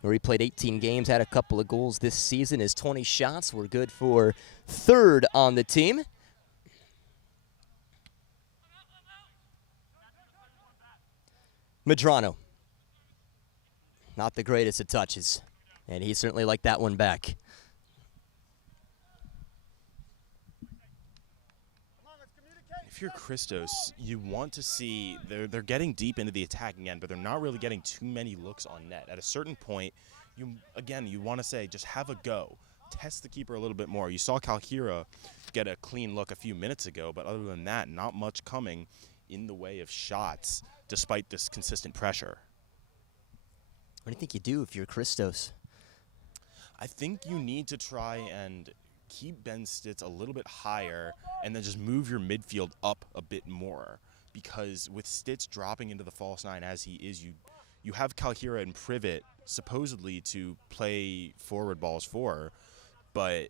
where he played 18 games, had a couple of goals this season. His 20 shots were good for 3rd on the team. Medrano. Not the greatest of touches, and he certainly liked that one back. If you're Christos, you want to see they're getting deep into the attacking end, but they're not really getting too many looks on net. At a certain point, you want to say just have a go. Test the keeper a little bit more. You saw Kalhira get a clean look a few minutes ago, but other than that, not much coming in the way of shots despite this consistent pressure. What do you think you do if you're Christos? I think you need to try and keep Ben Stitz a little bit higher and then just move your midfield up a bit more, because with Stitz dropping into the false 9 as he is, you have Kalhira and Privet supposedly to play forward balls for, but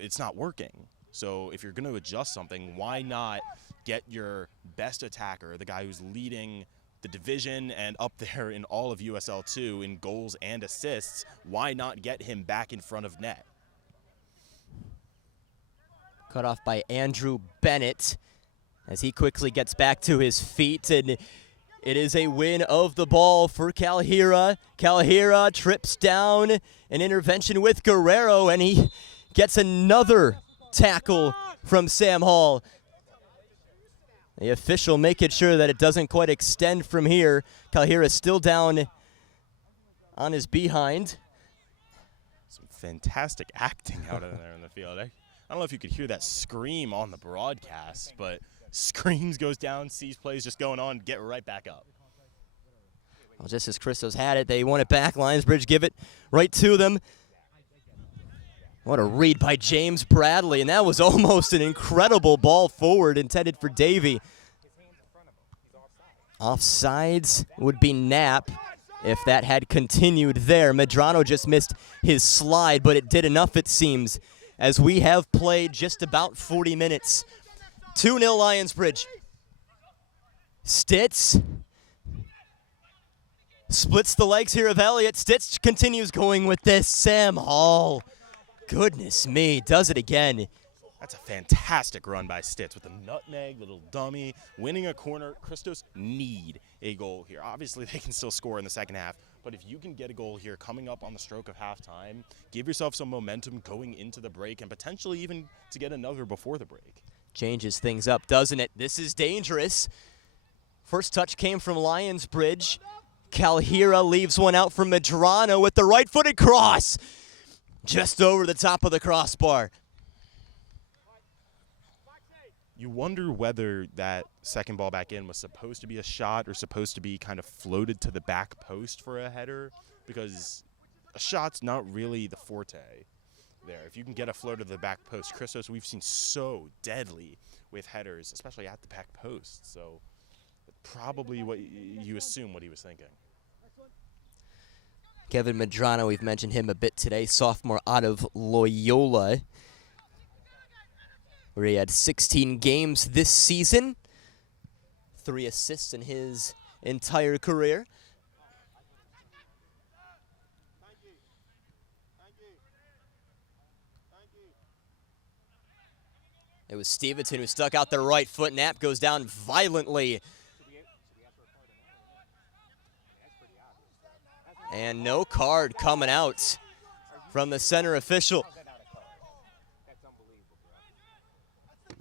it's not working. So if you're going to adjust something, why not get your best attacker, the guy who's leading the division and up there in all of USL2 in goals and assists, why not get him back in front of net? Cut off by Andrew Bennett. as he quickly gets back to his feet, and it is a win of the ball for Kalhira. Kalhira trips down, an intervention with Guerrero, and he gets another tackle from Sam Hall. The official making sure that it doesn't quite extend from here. Kalhira still down on his behind. Some fantastic acting out of there in the field. I don't know if you could hear that scream on the broadcast, but screams, goes down, sees plays just going on, get right back up. Well, just as Christos had it, they want it back. Lionsbridge give it right to them. What a read by James Bradley, and that was almost an incredible ball forward intended for Davey. Offsides would be Knapp if that had continued there. Medrano just missed his slide, but it did enough, it seems, as we have played just about 40 minutes. 2-0 Lionsbridge. Stitz splits the legs here of Elliott. Stitz continues going with this. Sam Hall. Goodness me, does it again. That's a fantastic run by Stitz with a nutmeg, little dummy, winning a corner. Christos need a goal here. Obviously, they can still score in the second half, but if you can get a goal here coming up on the stroke of halftime, give yourself some momentum going into the break and potentially even to get another before the break. Changes things up, doesn't it? This is dangerous. First touch came from Lionsbridge. Kalhira leaves one out from Medrano with the right-footed cross. Just over the top of the crossbar. You wonder whether that second ball back in was supposed to be a shot or supposed to be kind of floated to the back post for a header, because a shot's not really the forte there. If you can get a floater to the back post, Christos, we've seen so deadly with headers, especially at the back post. So probably what you assume what he was thinking. Kevin Medrano, we've mentioned him a bit today, sophomore out of Loyola, where he had 16 games this season, 3 assists in his entire career. It was Stevenson who stuck out the right foot. Knapp goes down violently. And no card coming out from the center official.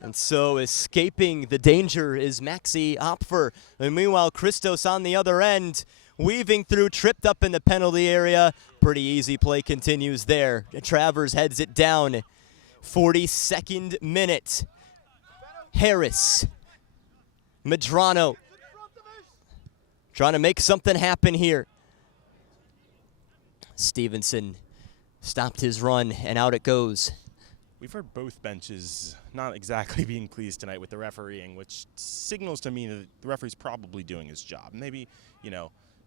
And so escaping the danger is Maxi Opfer. And meanwhile, Christos on the other end, weaving through, tripped up in the penalty area. Pretty easy play continues there. Travers heads it down. 42nd minute. Harris. Medrano. Trying to make something happen here. Stevenson stopped his run, and out it goes. We've heard both benches not exactly being pleased tonight with the refereeing, which signals to me that the referee's probably doing his job. Maybe,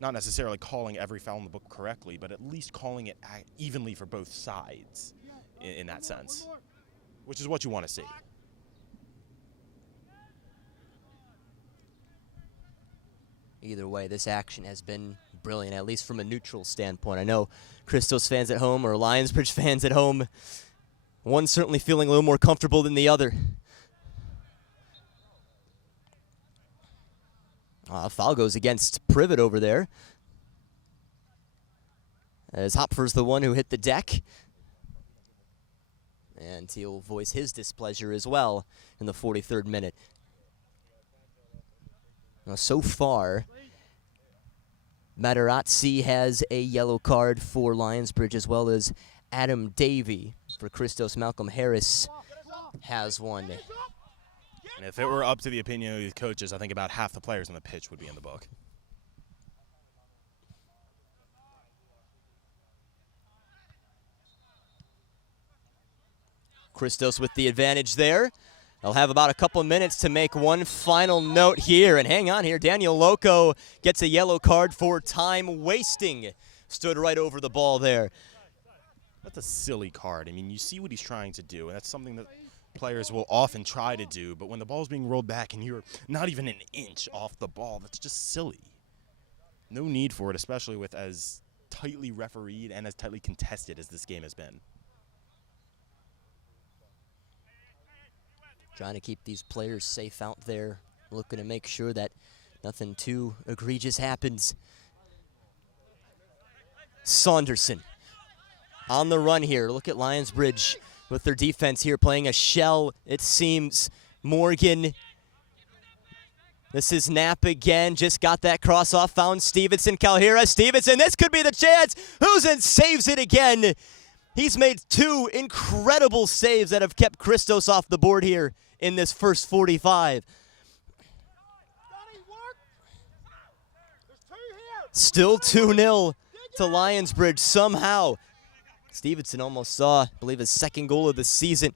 not necessarily calling every foul in the book correctly, but at least calling it evenly for both sides in that sense, which is what you want to see. Either way, this action has been brilliant, at least from a neutral standpoint. I know Christos fans at home or Lionsbridge fans at home, one's certainly feeling a little more comfortable than the other. Foul goes against Privet over there, as Hopfer's the one who hit the deck. And he'll voice his displeasure as well in the 43rd minute. Now, so far, Materazzi has a yellow card for Lionsbridge, as well as Adam Davey for Christos. Malcolm Harris has one. And if it were up to the opinion of these coaches, I think about half the players on the pitch would be in the book. Christos with the advantage there. They'll have about a couple minutes to make one final note here. And hang on here, Daniel Loco gets a yellow card for time wasting. Stood right over the ball there. That's a silly card. I mean, you see what he's trying to do, and that's something that players will often try to do. But when the ball's being rolled back and you're not even an inch off the ball, that's just silly. No need for it, especially with as tightly refereed and as tightly contested as this game has been. trying to keep these players safe out there, looking to make sure that nothing too egregious happens. Saunderson on the run here. Look at Lionsbridge with their defense here playing a shell, it seems. Morgan. This is Knapp again. Just got that cross off. Found Stevenson. Calhira. Stevenson. This could be the chance. Husen saves it again. He's made 2 incredible saves that have kept Christos off the board here in this first 45. Still 2-0 to Lionsbridge somehow. Stevenson almost saw, I believe, his second goal of the season.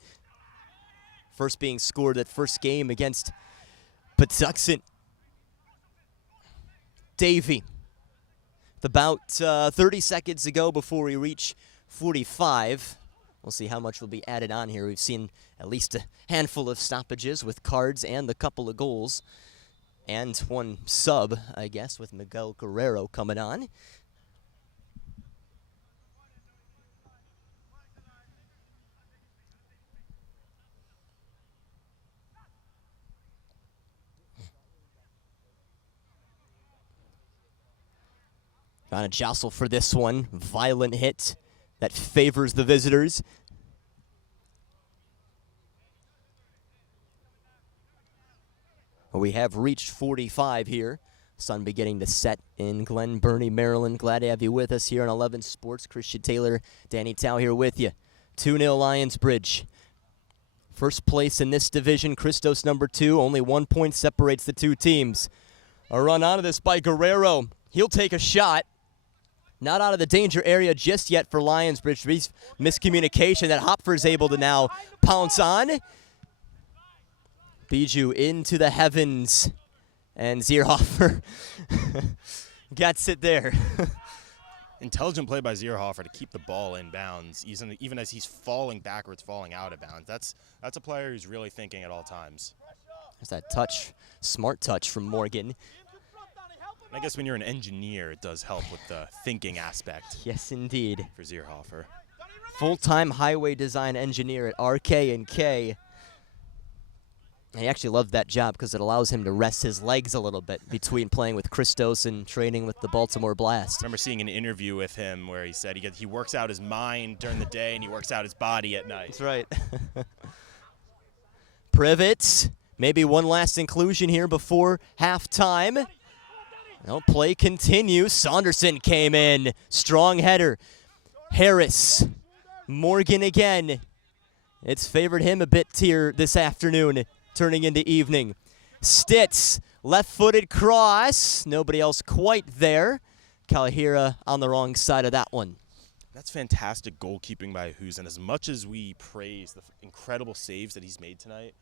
First being scored that first game against Patuxent. Davey. About 30 seconds ago before we reach 45. We'll see how much will be added on here. We've seen at least a handful of stoppages with cards and a couple of goals. And one sub, I guess, with Miguel Guerrero coming on. Trying to jostle for this one. Violent hit that favors the visitors. Well, we have reached 45 here. Sun beginning to set in Glen Burnie, Maryland. Glad to have you with us here on 11 Sports. Christian Taylor, Danny Tao here with you. 2-0 Lionsbridge. First place in this division, Christos number 2. Only 1 point separates the two teams. A run out of this by Guerrero. He'll take a shot. Not out of the danger area just yet for Lionsbridge. Miscommunication that Hopfer's able to now pounce on. Bijou into the heavens. And Zierhofer gets it there. Intelligent play by Zierhofer to keep the ball in bounds, even as he's falling backwards, falling out of bounds. That's a player who's really thinking at all times. There's that touch, smart touch from Morgan. I guess when you're an engineer, it does help with the thinking aspect. Yes, indeed. For Zierhofer. Full-time highway design engineer at RK&K. He actually loved that job because it allows him to rest his legs a little bit between playing with Christos and training with the Baltimore Blast. I remember seeing an interview with him where he said he works out his mind during the day and he works out his body at night. That's right. Privet, maybe one last inclusion here before halftime. No, play continues. Saunderson came in. Strong header. Harris. Morgan again. It's favored him a bit here this afternoon, turning into evening. Stitz, left-footed cross. Nobody else quite there. Kalahira on the wrong side of that one. That's fantastic goalkeeping by Husen. As much as we praise the incredible saves that he's made tonight,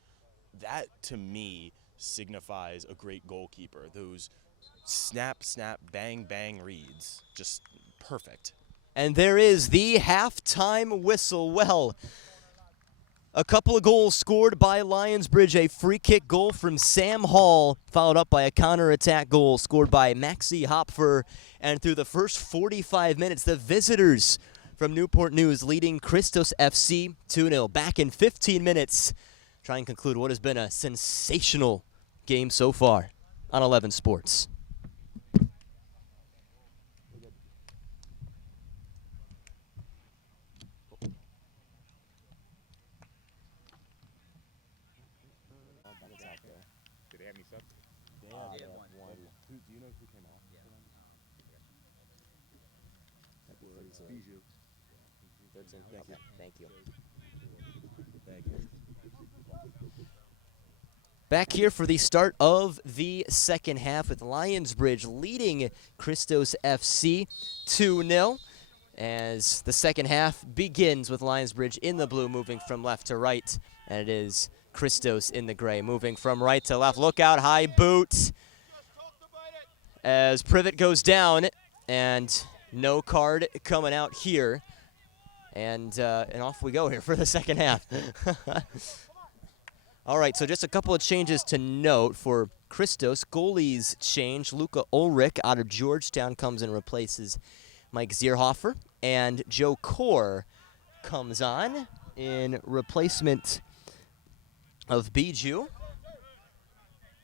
that, to me, signifies a great goalkeeper. Those snap, snap, bang, bang reads. Just perfect. And there is the halftime whistle. Well, a couple of goals scored by Lionsbridge. A free kick goal from Sam Hall, followed up by a counterattack goal scored by Maxi Hopfer. And through the first 45 minutes, the visitors from Newport News leading Christos FC 2-0. Back in 15 minutes, try and conclude what has been a sensational game so far on 11 Sports. Did they have any subs? Yeah, one. Do you know who came out? Bijou. Thank you. Back here for the start of the second half with Lionsbridge leading Christos FC 2-0 as the second half begins with Lionsbridge in the blue moving from left to right, and it is Christos in the gray moving from right to left. Look out, high boot as Privet goes down, and no card coming out here. And off we go here for the second half. All right, so just a couple of changes to note for Christos. Goalies change. Luca Ulrich out of Georgetown comes and replaces Mike Zierhofer. And Joe Core comes on in replacement of Bijou.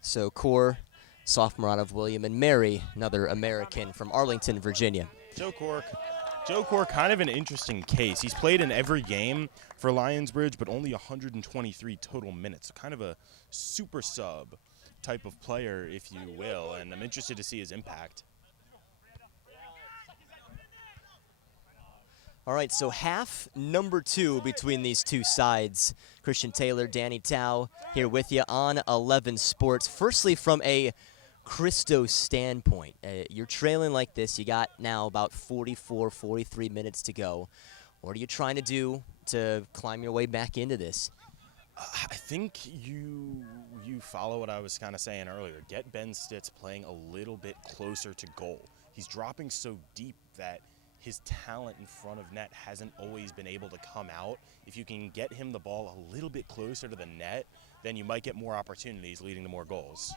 So Core, sophomore out of William and Mary, another American from Arlington, Virginia. Joe Cork, kind of an interesting case. He's played in every game for Lionsbridge, but only 123 total minutes. So kind of a super sub type of player, if you will, and I'm interested to see his impact. All right, so half number 2 between these two sides. Christian Taylor, Danny Tao here with you on 11 Sports. Firstly, from a Christos standpoint, you're trailing like this. You got now about 44, 43 minutes to go. What are you trying to do to climb your way back into this? I think you follow what I was kind of saying earlier. Get Ben Stitz playing a little bit closer to goal. He's dropping so deep that his talent in front of net hasn't always been able to come out. If you can get him the ball a little bit closer to the net, then you might get more opportunities leading to more goals.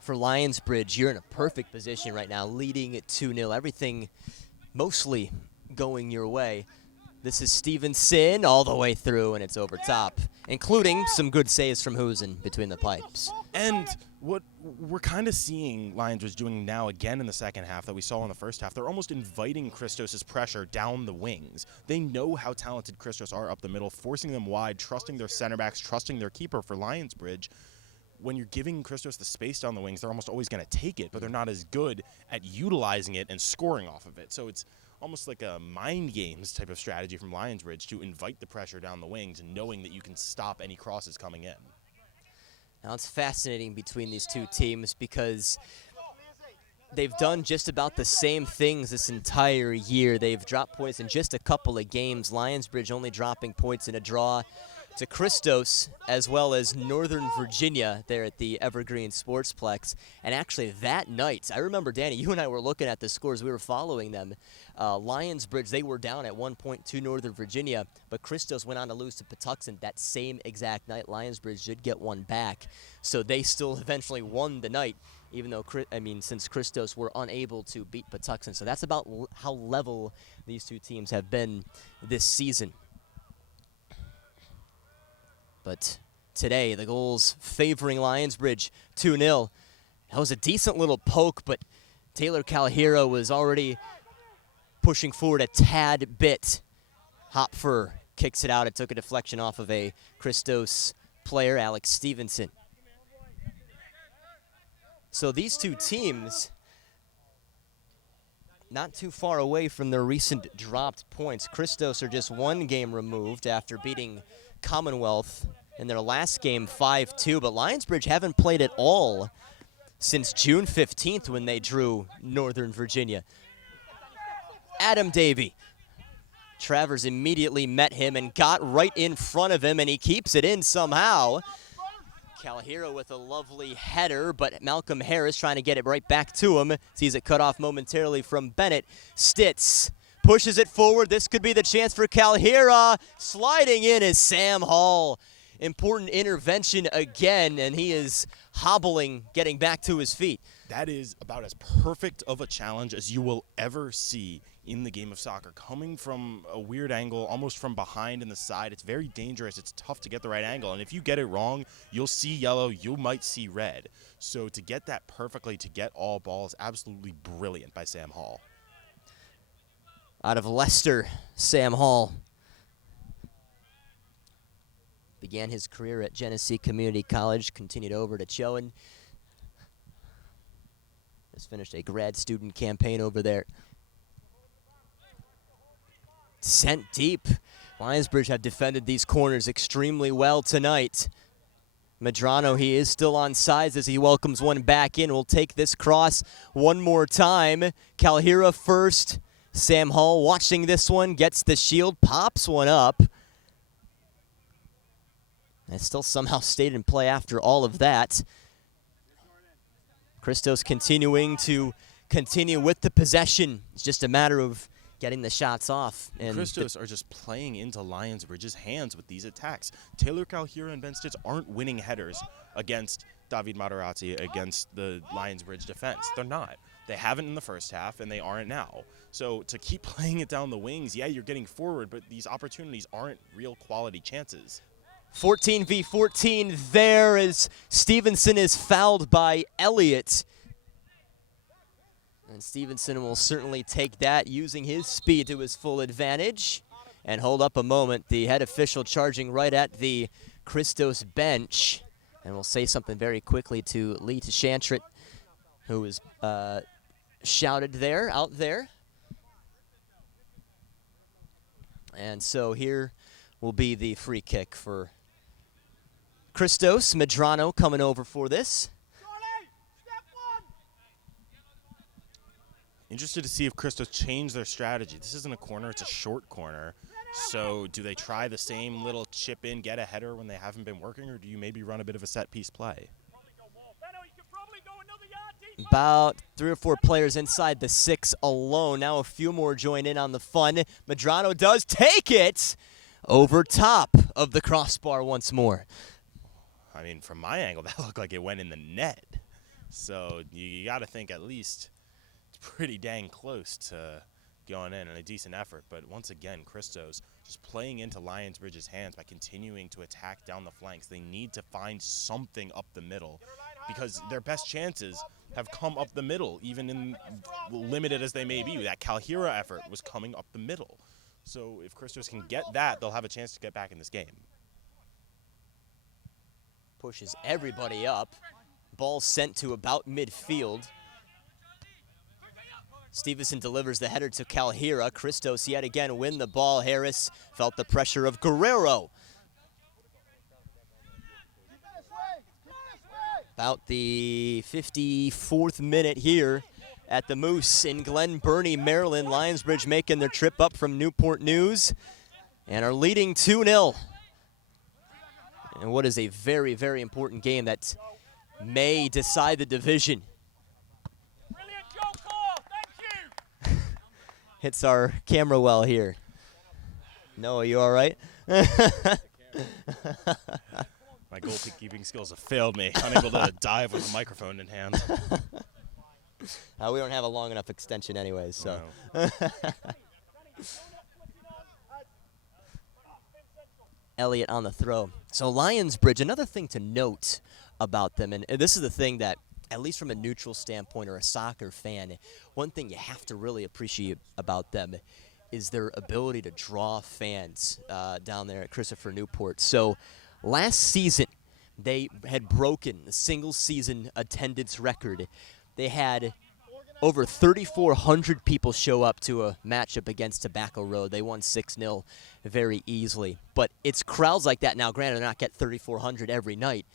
For Lionsbridge, you're in a perfect position right now, leading at 2-0. Everything mostly going your way. This is Stevenson all the way through, and it's over top, including some good saves from Husen between the pipes. And what we're kind of seeing Lionsbridge doing now again in the second half that we saw in the first half, they're almost inviting Christos' pressure down the wings. They know how talented Christos are up the middle, forcing them wide, trusting their center backs, trusting their keeper for Lionsbridge. When you're giving Christos the space down the wings, they're almost always going to take it, but they're not as good at utilizing it and scoring off of it. So it's almost like a mind games type of strategy from Lionsbridge to invite the pressure down the wings, knowing that you can stop any crosses coming in. Now it's fascinating between these two teams because they've done just about the same things this entire year. They've dropped points in just a couple of games. Lionsbridge only dropping points in a draw to Christos, as well as Northern Virginia there at the Evergreen Sportsplex. And actually that night, I remember, Danny, you and I were looking at the scores. We were following them. Lionsbridge, they were down at 1 point to Northern Virginia, but Christos went on to lose to Patuxent that same exact night. Lionsbridge did get one back, so they still eventually won the night, even though, since Christos were unable to beat Patuxent. So that's about how level these two teams have been this season. But today, the goals favoring Lionsbridge 2-0. That was a decent little poke, but Taylor Calhero was already pushing forward a tad bit. Hopfer kicks it out. It took a deflection off of a Christos player, Alex Stevenson. So these two teams, not too far away from their recent dropped points. Christos are just one game removed after beating Commonwealth in their last game 5-2, but Lionsbridge haven't played at all since June 15th when they drew Northern Virginia. Adam Davey. Travers immediately met him and got right in front of him, and he keeps it in somehow. Calhero with a lovely header, but Malcolm Harris trying to get it right back to him. Sees it cut off momentarily from Bennett. Stitz pushes it forward. This could be the chance for Calhero. Sliding in is Sam Hall. Important intervention again, and he is hobbling, getting back to his feet. That is about as perfect of a challenge as you will ever see in the game of soccer. Coming from a weird angle, almost from behind in the side, it's very dangerous. It's tough to get the right angle, and if you get it wrong, you'll see yellow, you might see red. So to get that perfectly, to get all balls, absolutely brilliant by Sam Hall. Out of Leicester, Sam Hall began his career at Genesee Community College, continued over to Chowan. Just finished a grad student campaign over there. Sent deep. Lionsbridge have defended these corners extremely well tonight. Medrano, he is still on sides as he welcomes one back in. We'll take this cross one more time. Calhero first. Sam Hall watching this one, gets the shield, pops one up. And still somehow stayed in play after all of that. Christos continuing with the possession. It's just a matter of getting the shots off. And Christos are just playing into Lionsbridge's hands with these attacks. Taylor Calhero and Ben Stitz aren't winning headers against David Materazzi, against the Lionsbridge defense. They're not. They haven't in the first half, and they aren't now. So to keep playing it down the wings, yeah, you're getting forward, but these opportunities aren't real quality chances. 14 v 14 there as Stevenson is fouled by Elliott. And Stevenson will certainly take that, using his speed to his full advantage. And hold up a moment, the head official charging right at the Christos bench. And we'll say something very quickly to Lee Tshantrit, who was shouted there, out there. And so here will be the free kick for Christos. Medrano coming over for this. Interested to see if Christos changed their strategy. This isn't a corner, it's a short corner. So do they try the same little chip in, get a header when they haven't been working, or do you maybe run a bit of a set piece play? About 3 or 4 players inside the 6 alone. Now a few more join in on the fun. Medrano does take it over top of the crossbar once more. I mean, from my angle, that looked like it went in the net. So you got to think at least it's pretty dang close to going in and a decent effort. But once again, Christos just playing into Lionsbridge's hands by continuing to attack down the flanks. They need to find something up the middle because their best chances have come up the middle, even in limited as they may be. That Kalhira effort was coming up the middle. So if Christos can get that, they'll have a chance to get back in this game. Pushes everybody up. Ball sent to about midfield. Stevenson delivers the header to Kalhira. Christos yet again win the ball. Harris felt the pressure of Guerrero. About the 54th minute here at the Moose in Glen Burnie, Maryland. Lionsbridge making their trip up from Newport News and are leading 2-0. And what is a very, very important game that may decide the division. Hits our camera well here. Noah, you all right? My goalkeeping skills have failed me. Unable to dive with a microphone in hand. We don't have a long enough extension anyways, so. No. Elliott on the throw. So Lionsbridge, another thing to note about them, and this is the thing that, at least from a neutral standpoint or a soccer fan, one thing you have to really appreciate about them is their ability to draw fans down there at Christopher Newport. So last season, they had broken the single-season attendance record. They had over 3,400 people show up to a matchup against Tobacco Road. They won 6-0 very easily. But it's crowds like that now. Granted, they're not get 3,400 every night.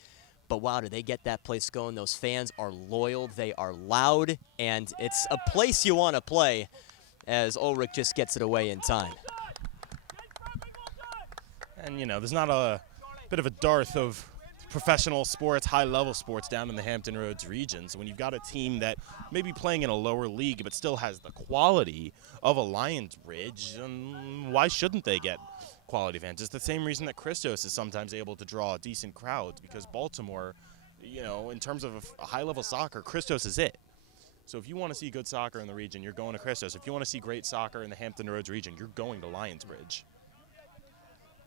But wow, do they get that place going. Those fans are loyal, they are loud, and it's a place you want to play as Ulrich just gets it away in time. And, you know, there's not a bit of a dearth of professional sports, high-level sports down in the Hampton Roads region. So when you've got a team that may be playing in a lower league but still has the quality of a Lionsbridge, why shouldn't they get quality fans? It's the same reason that Christos is sometimes able to draw decent crowds, because Baltimore, you know, in terms of a high-level soccer, Christos is it. So if you want to see good soccer in the region, you're going to Christos. If you want to see great soccer in the Hampton Roads region, you're going to Lionsbridge.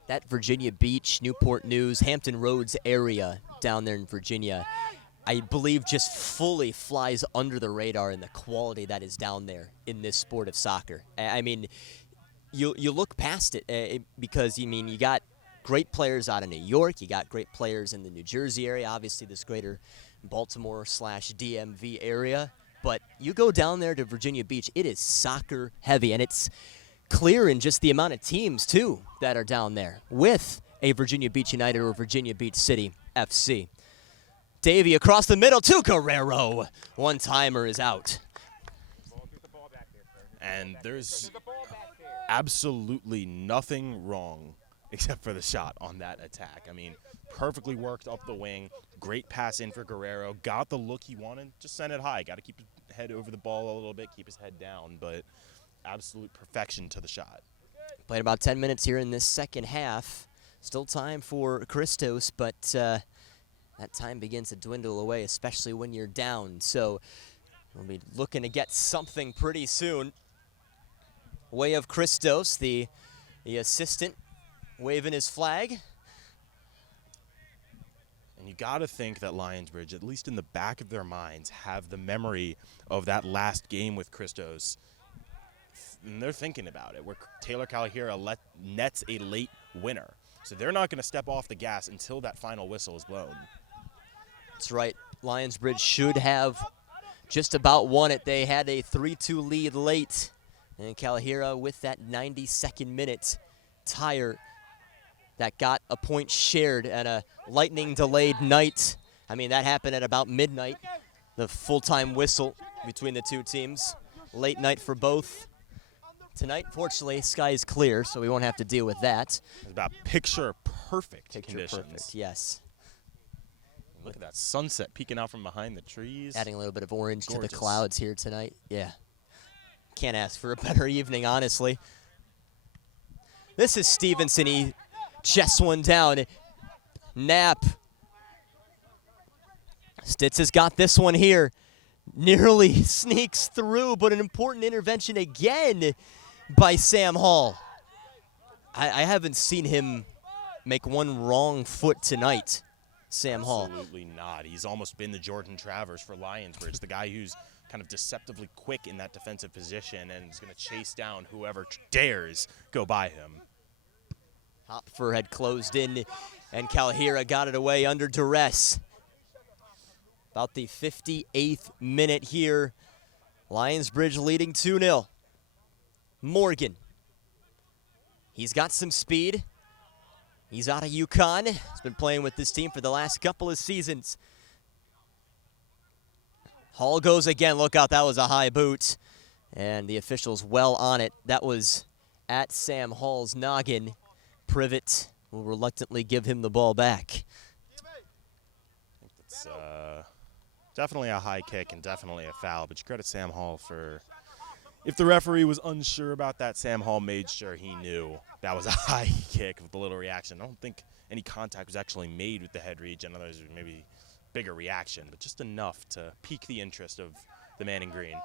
That Virginia Beach, Newport News, Hampton Roads area down there in Virginia, I believe just fully flies under the radar in the quality that is down there in this sport of soccer. I mean, you look past it because, you mean, you got great players out of New York, you got great players in the New Jersey area, obviously this greater Baltimore/DMV area, but you go down there to Virginia Beach, it is soccer heavy, and it's clear in just the amount of teams, too, that are down there with a Virginia Beach United or Virginia Beach City FC. Davey across the middle to Guerrero. One-timer is out. And there's absolutely nothing wrong except for the shot on that attack. I mean, perfectly worked up the wing. Great pass in for Guerrero. Got the look he wanted. Just sent it high. Got to keep his head over the ball a little bit, keep his head down, but absolute perfection to the shot. Played about 10 minutes here in this second half. Still time for Christos, but that time begins to dwindle away, especially when you're down. So We'll be looking to get something pretty soon. Way of Christos, the assistant, waving his flag. And you got to think that Lionsbridge, at least in the back of their minds, have the memory of that last game with Christos. And they're thinking about it, where Taylor Calahira nets a late winner. So they're not going to step off the gas until that final whistle is blown. That's right. Lionsbridge should have just about won it. They had a 3-2 lead late. And Calahira with that 92nd minute tire that got a point shared at a lightning delayed night. I mean, that happened at about midnight. The full-time whistle between the two teams. Late night for both. Tonight, fortunately, sky is clear, so we won't have to deal with that. It's about picture-perfect conditions. Perfect, yes. Look at that sunset peeking out from behind the trees. Adding a little bit of orange Gorgeous. to the clouds here tonight. Yeah. Can't ask for a better evening, honestly. This is Stevenson. He chests one down. Knapp. Stitz has got this one here. Nearly sneaks through, but an important intervention again by Sam Hall. I haven't seen him make one wrong foot tonight, Sam Hall. Absolutely not. He's almost been the Jordan Travers for Lionsbridge, the guy who's kind of deceptively quick in that defensive position and is going to chase down whoever dares go by him. Hopfer had closed in, and Calahira got it away under duress. About the 58th minute here. Lionsbridge leading 2-0. Morgan. He's got some speed. He's out of UConn. He's been playing with this team for the last couple of seasons. Hall goes again. Look out, that was a high boot. And the officials well on it. That was at Sam Hall's noggin. Privet will reluctantly give him the ball back. It's definitely a high kick and definitely a foul, but you credit Sam Hall for, if the referee was unsure about that, Sam Hall made sure he knew that was a high kick with a little reaction. I don't think any contact was actually made with the head reach, and others maybe bigger reaction, but just enough to pique the interest of the man in green.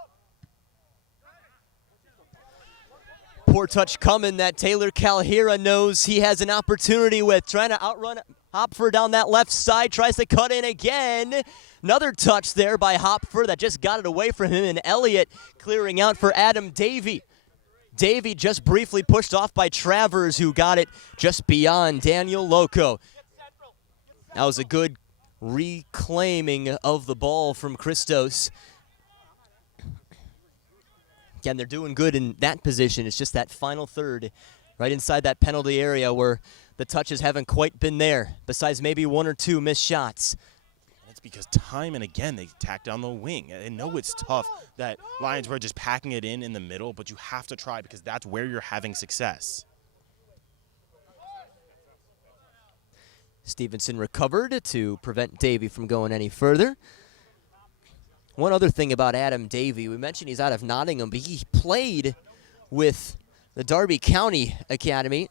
Poor touch coming that Taylor Calahira knows he has an opportunity with. Trying to outrun Hopfer down that left side. Tries to cut in again. Another touch there by Hopfer that just got it away from him. And Elliott clearing out for Adam Davey. Davey just briefly pushed off by Travers, who got it just beyond Daniel Loco. That was a good reclaiming of the ball from Christos. Again, they're doing good in that position. It's just that final third right inside that penalty area where the touches haven't quite been there, besides maybe one or two missed shots. It's because time and again they tack down the wing. I know it's tough that Lions were just packing it in the middle, but you have to try because that's where you're having success. Stevenson recovered to prevent Davey from going any further. One other thing about Adam Davey, we mentioned he's out of Nottingham, but he played with the Derby County Academy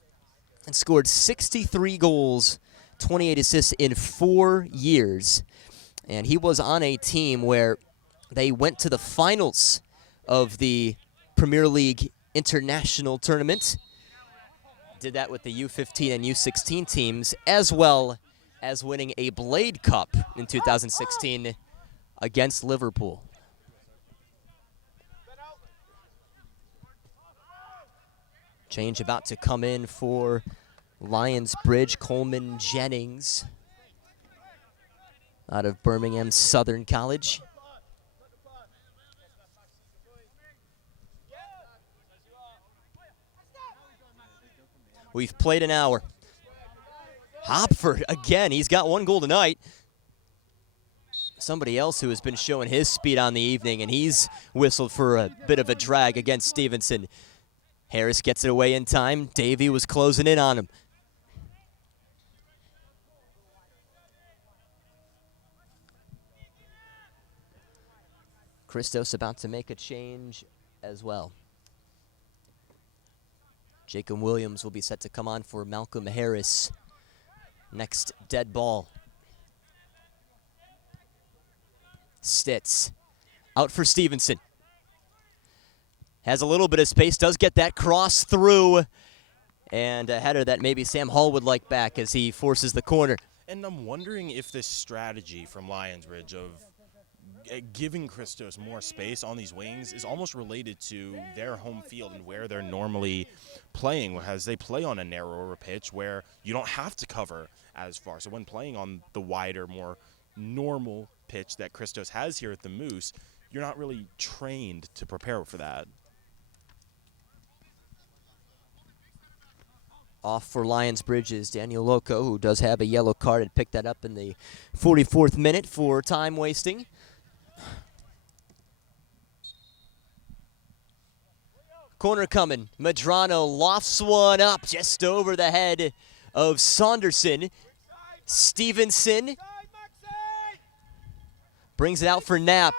and scored 63 goals, 28 assists in 4 years. And he was on a team where they went to the finals of the Premier League International Tournament. Did that with the U15 and U16 teams, as well as winning a Blade Cup in 2016 against Liverpool. Change about to come in for Lionsbridge. Coleman Jennings out of Birmingham Southern College. We've played an hour. Hopfer, again, he's got 1 goal tonight. Somebody else who has been showing his speed on the evening, and he's whistled for a bit of a drag against Stevenson. Harris gets it away in time. Davey was closing in on him. Christos about to make a change as well. Jacob Williams will be set to come on for Malcolm Harris. Next dead ball. Stitz Out for Stevenson. Has a little bit of space, does get that cross through. And a header that maybe Sam Hall would like back as he forces the corner. And I'm wondering if this strategy from Lionsbridge of giving Christos more space on these wings is almost related to their home field and where they're normally playing, as they play on a narrower pitch where you don't have to cover as far. So when playing on the wider, more normal pitch that Christos has here at the Moose, you're not really trained to prepare for that. Off for Lionsbridge is Daniel Loco, who does have a yellow card and picked that up in the 44th minute for time wasting. Corner coming. Medrano lofts one up just over the head of Saunderson. Stevenson brings it out for Knapp.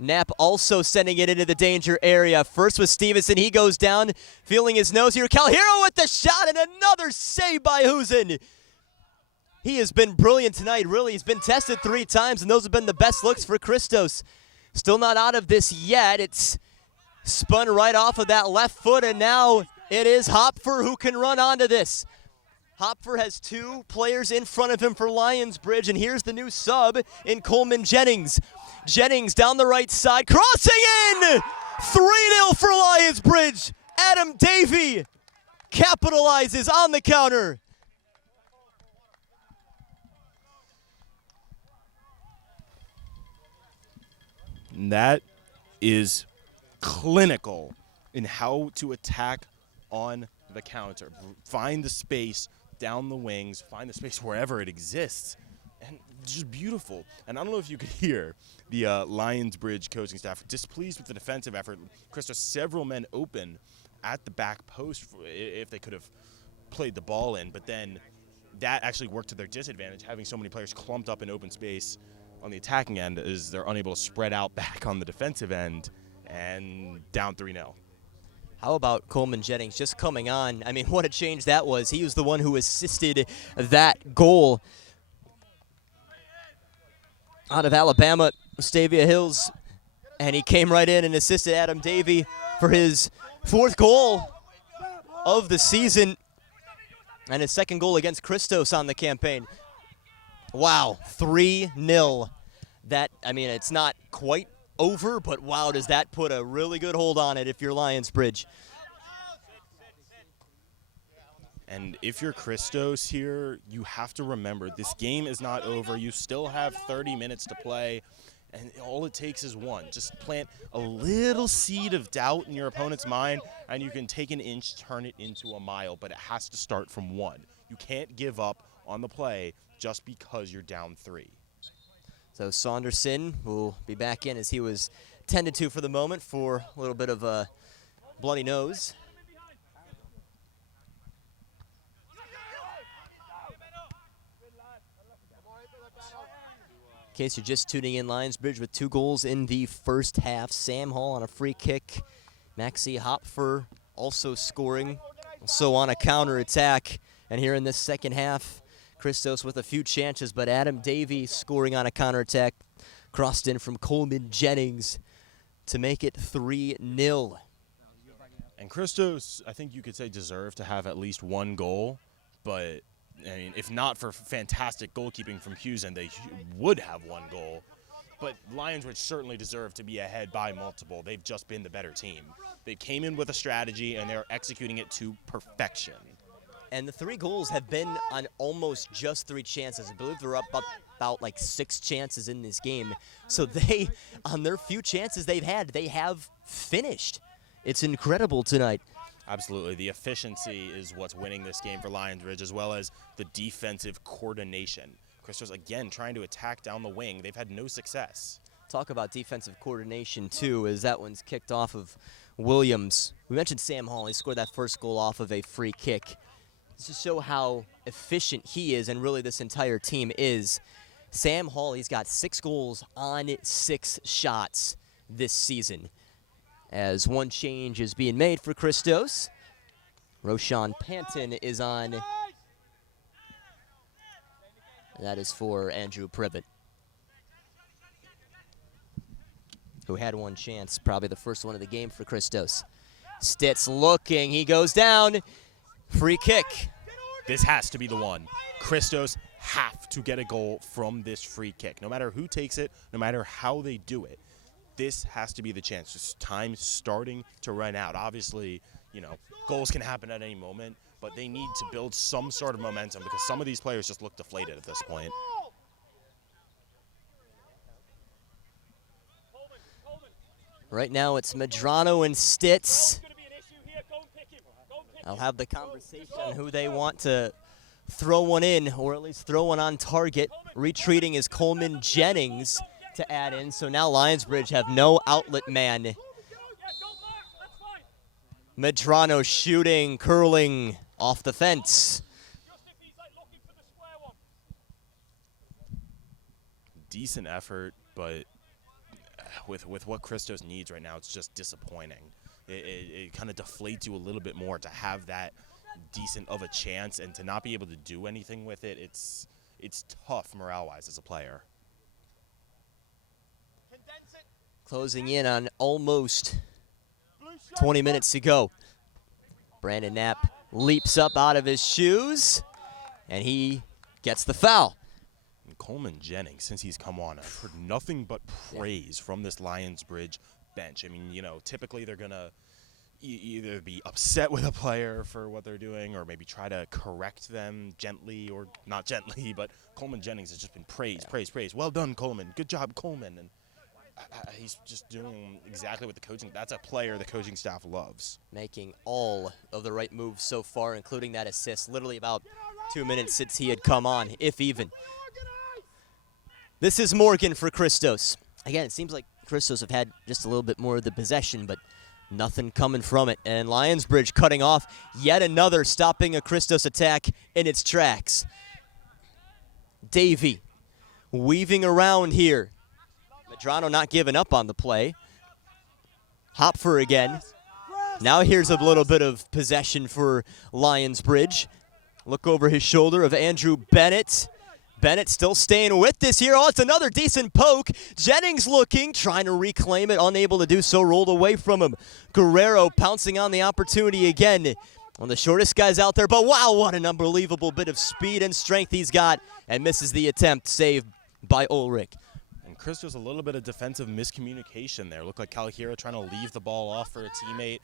Knapp also sending it into the danger area. First with Stevenson, he goes down, feeling his nose here. Calhero with the shot and another save by Husen. He has been brilliant tonight, really. He's been tested 3 times, and those have been the best looks for Christos. Still not out of this yet. It's spun right off of that left foot, and now it is Hopfer who can run onto this. Hopfer has 2 players in front of him for Lionsbridge, and here's the new sub in Coleman Jennings. Jennings down the right side, crossing in! 3-0 for Lionsbridge. Adam Davey capitalizes on the counter. And that is clinical in how to attack on the counter. Find the space down the wings, find the space wherever it exists. And just beautiful. And I don't know if you could hear the Lionsbridge coaching staff displeased with the defensive effort. Christos, several men open at the back post if they could have played the ball in, but then that actually worked to their disadvantage, having so many players clumped up in open space on the attacking end as they're unable to spread out back on the defensive end and down 3-0. How about Coleman Jennings just coming on? I mean, what a change that was. He was the one who assisted that goal. Out of Alabama, Stavia Hills, and he came right in and assisted Adam Davey for his 4th goal of the season and his 2nd goal against Christos on the campaign. Wow, 3-0. That, I mean, it's not quite over, but wow, does that put a really good hold on it if you're Lionsbridge. And if you're Christos here, you have to remember this game is not over. You still have 30 minutes to play, and all it takes is one. Just plant a little seed of doubt in your opponent's mind, and you can take an inch, turn it into a mile, but it has to start from 1. You can't give up on the play just because you're down 3. So Saunderson will be back in as he was tended to for the moment for a little bit of a bloody nose. In case you're just tuning in, Lionsbridge with 2 goals in the first half. Sam Hall on a free kick. Maxie Hopfer also scoring, also on a counterattack. And here in this second half, Christos with a few chances, but Adam Davey scoring on a counterattack. Crossed in from Coleman Jennings to make it 3-0. And Christos, I think you could say, deserved to have at least 1 goal, but I mean, if not for fantastic goalkeeping from Husen, they would have 1 goal. But Lionsbridge certainly deserve to be ahead by multiple. They've just been the better team. They came in with a strategy, and they're executing it to perfection. And the 3 goals have been on almost just 3 chances. I believe they're up about like 6 chances in this game. So they, on their few chances they've had, they have finished. It's incredible tonight. Absolutely. The efficiency is what's winning this game for Lionsbridge, as well as the defensive coordination. Christos, again, trying to attack down the wing. They've had no success. Talk about defensive coordination, too, as that one's kicked off of Williams. We mentioned Sam Hall. He scored that first goal off of a free kick. Just to show how efficient he is and really this entire team is. Sam Hall, he's got 6 goals on 6 shots this season. As one change is being made for Christos, Roshan Panton is on. That is for Andrew Privet. who had one chance, probably the first one of the game for Christos. Stitz looking, he goes down. Free kick. This has to be the one. Christos have to get a goal from this free kick. No matter who takes it, no matter how they do it, this has to be the chance. Just time starting to run out. Obviously, you know, goals can happen at any moment, but they need to build some sort of momentum because some of these players just look deflated at this point. Right now it's Medrano and Stitz. I'll have the conversation who they want to throw one in, or at least throw one on target. Retreating is Coleman Jennings to add in, so now Lionsbridge have no outlet man. Medrano shooting, curling off the fence. Decent effort, but with what Christos needs right now, it's just disappointing. It kind of deflates you a little bit more to have that decent of a chance and to not be able to do anything with it. It's tough morale-wise as a player. Closing in on almost 20 minutes to go. Brandon Knapp leaps up out of his shoes, and he gets the foul. And Coleman Jennings, since he's come on, I've heard nothing but praise from this Lionsbridge bench. I mean, you know, typically they're going to either be upset with a player for what they're doing or maybe try to correct them gently or not gently, but Coleman Jennings has just been praised, praised. Well done, Coleman. Good job, Coleman. And he's just doing exactly what that's a player the coaching staff loves. Making all of the right moves so far, including that assist, literally about 2 minutes since he had come on, if even. This is Morgan for Christos. Again, it seems like Christos have had just a little bit more of the possession, but nothing coming from it. And Lionsbridge cutting off yet another, stopping a Christos attack in its tracks. Davey weaving around here. Medrano not giving up on the play. Hopfer again. Now here's a little bit of possession for Lionsbridge. Look over his shoulder of Andrew Bennett. Bennett still staying with this here. Oh, it's another decent poke. Jennings looking, trying to reclaim it, unable to do so, rolled away from him. Guerrero pouncing on the opportunity again. One of the shortest guys out there, but wow, what an unbelievable bit of speed and strength he's got, and misses the attempt, saved by Ulrich. And Christos, a little bit of defensive miscommunication there. Looked like Calahira trying to leave the ball off for a teammate,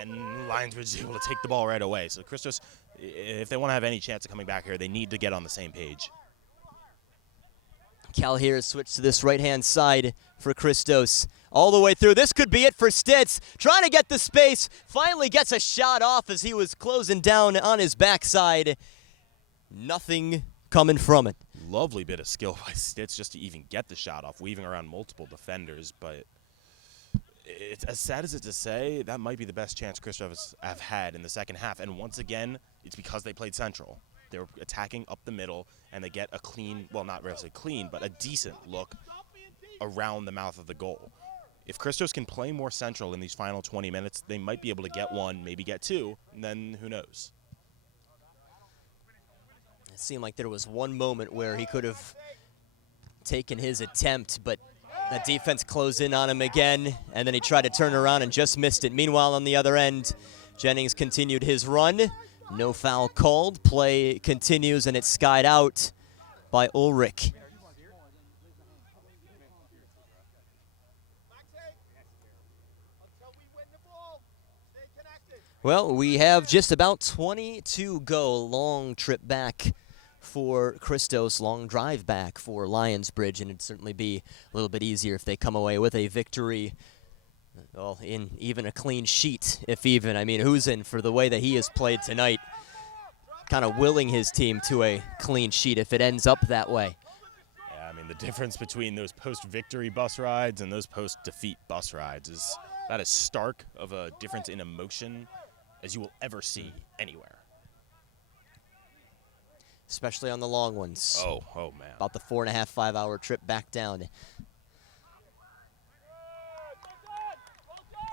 and Lionsbridge is able to take the ball right away. So Christos, if they want to have any chance of coming back here, they need to get on the same page. Calahira switched to this right-hand side for Christos. All the way through. This could be it for Stitz. Trying to get the space. Finally gets a shot off as he was closing down on his backside. Nothing coming from it. Lovely bit of skill by Stitz just to even get the shot off, weaving around multiple defenders. But it's as sad as it to say, that might be the best chance Christos have had in the second half. And once again, it's because they played central. They were attacking up the middle, and they get a clean, well, not really clean, but a decent look around the mouth of the goal. If Christos can play more central in these final 20 minutes, they might be able to get one, maybe get two, and then who knows? It seemed like there was one moment where he could have taken his attempt, but the defense closed in on him again, and then he tried to turn around and just missed it. Meanwhile, on the other end, Jennings continued his run. No foul called. Play continues, and it's skied out by Ulrich. Well, we have just about 20 to go. Long trip back for Christos, long drive back for Lionsbridge, and it'd certainly be a little bit easier if they come away with a victory. Well, in even a clean sheet, if even. I mean, who's in for the way that he has played tonight? Kind of willing his team to a clean sheet if it ends up that way. Yeah, I mean, the difference between those post-victory bus rides and those post-defeat bus rides is about as stark of a difference in emotion as you will ever see anywhere. Especially on the long ones. Oh, man. About the 4.5, 5 hour trip back down.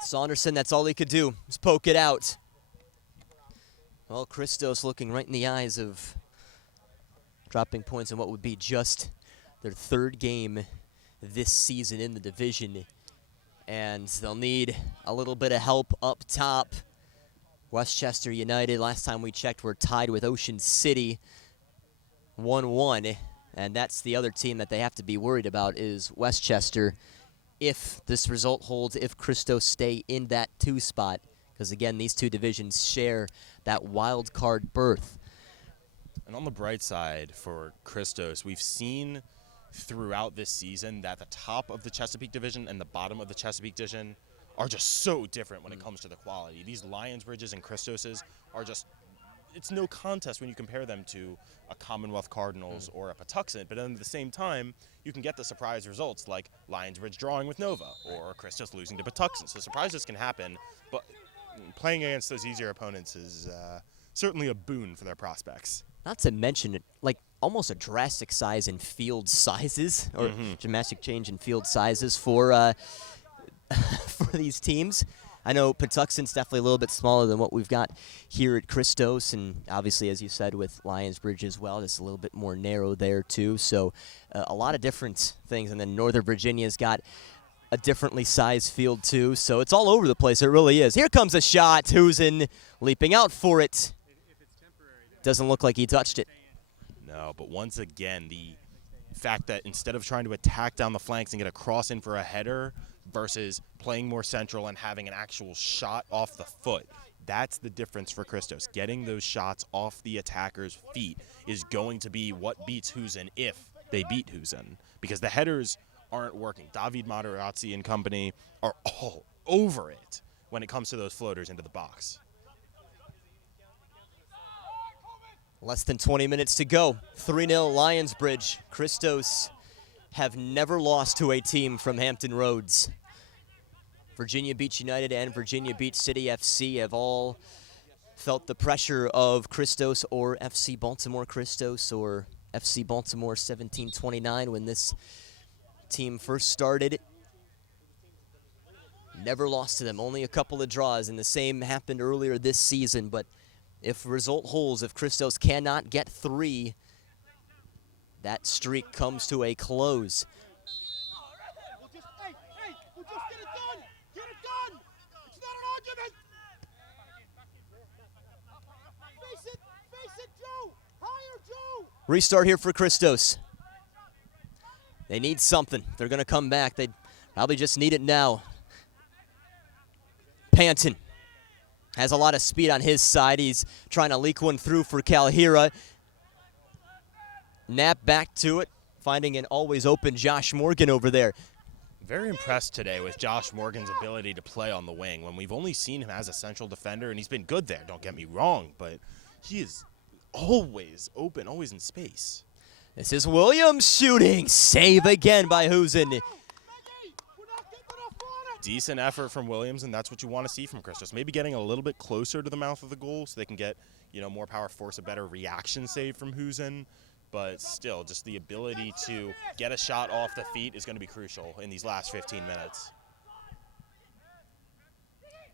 Saunderson, that's all he could do, was poke it out. Well, Christos looking right in the eyes of dropping points in what would be just their third game this season in the division. And they'll need a little bit of help up top. Westchester United, last time we checked, were tied with Ocean City 1-1. And that's the other team that they have to be worried about is Westchester. If this result holds, if Christos stay in that 2 spot. Because, again, these two divisions share that wild card berth. And on the bright side for Christos, we've seen throughout this season that the top of the Chesapeake division and the bottom of the Chesapeake division are just so different when it comes to the quality. These Lionsbridges and Christoses are just, it's no contest when you compare them to a Commonwealth Cardinals or a Patuxent, but at the same time, you can get the surprise results like Lionsbridge drawing with Nova or Christos losing to Patuxent. So surprises can happen, but playing against those easier opponents is certainly a boon for their prospects. Not to mention, like, almost a drastic size in field sizes, or dramatic change in field sizes for for these teams. I know Patuxent's definitely a little bit smaller than what we've got here at Christos, and obviously, as you said, with Lionsbridge as well, it's a little bit more narrow there too. So a lot of different things, and then Northern Virginia's got a differently sized field too. So it's all over the place. It really is. Here comes a shot. Husen leaping out for it. Doesn't look like he touched it. No, but once again, the fact that instead of trying to attack down the flanks and get a cross in for a header versus playing more central and having an actual shot off the foot, that's the difference for Christos. Getting those shots off the attacker's feet is going to be what beats Husen if they beat Husen, because the headers aren't working. David Materazzi and company are all over it when it comes to those floaters into the box. Less than 20 minutes to go. 3-0 Lionsbridge. Christos have never lost to a team from Hampton Roads. Virginia Beach United and Virginia Beach City FC have all felt the pressure of Christos or FC Baltimore Christos or FC Baltimore 1729 when this team first started. Never lost to them, only a couple of draws, and the same happened earlier this season, but if result holds, if Christos cannot get 3, that streak comes to a close. We'll just get it done! Get it done! It's not an argument! Face it, Joe! Higher, Joe! Restart here for Christos. They need something. They're going to come back. They probably just need it now. Panton has a lot of speed on his side. He's trying to leak one through for Calhira. Knapp back to it, finding an always open Josh Morgan over there. Very impressed today with Josh Morgan's ability to play on the wing when we've only seen him as a central defender, and he's been good there, don't get me wrong, but he is always open, always in space. This is Williams shooting. Save again by Husen. Decent effort from Williams, and that's what you want to see from Christos. Maybe getting a little bit closer to the mouth of the goal so they can get, more power, force a better reaction save from Husen. But still, just the ability to get a shot off the feet is going to be crucial in these last 15 minutes.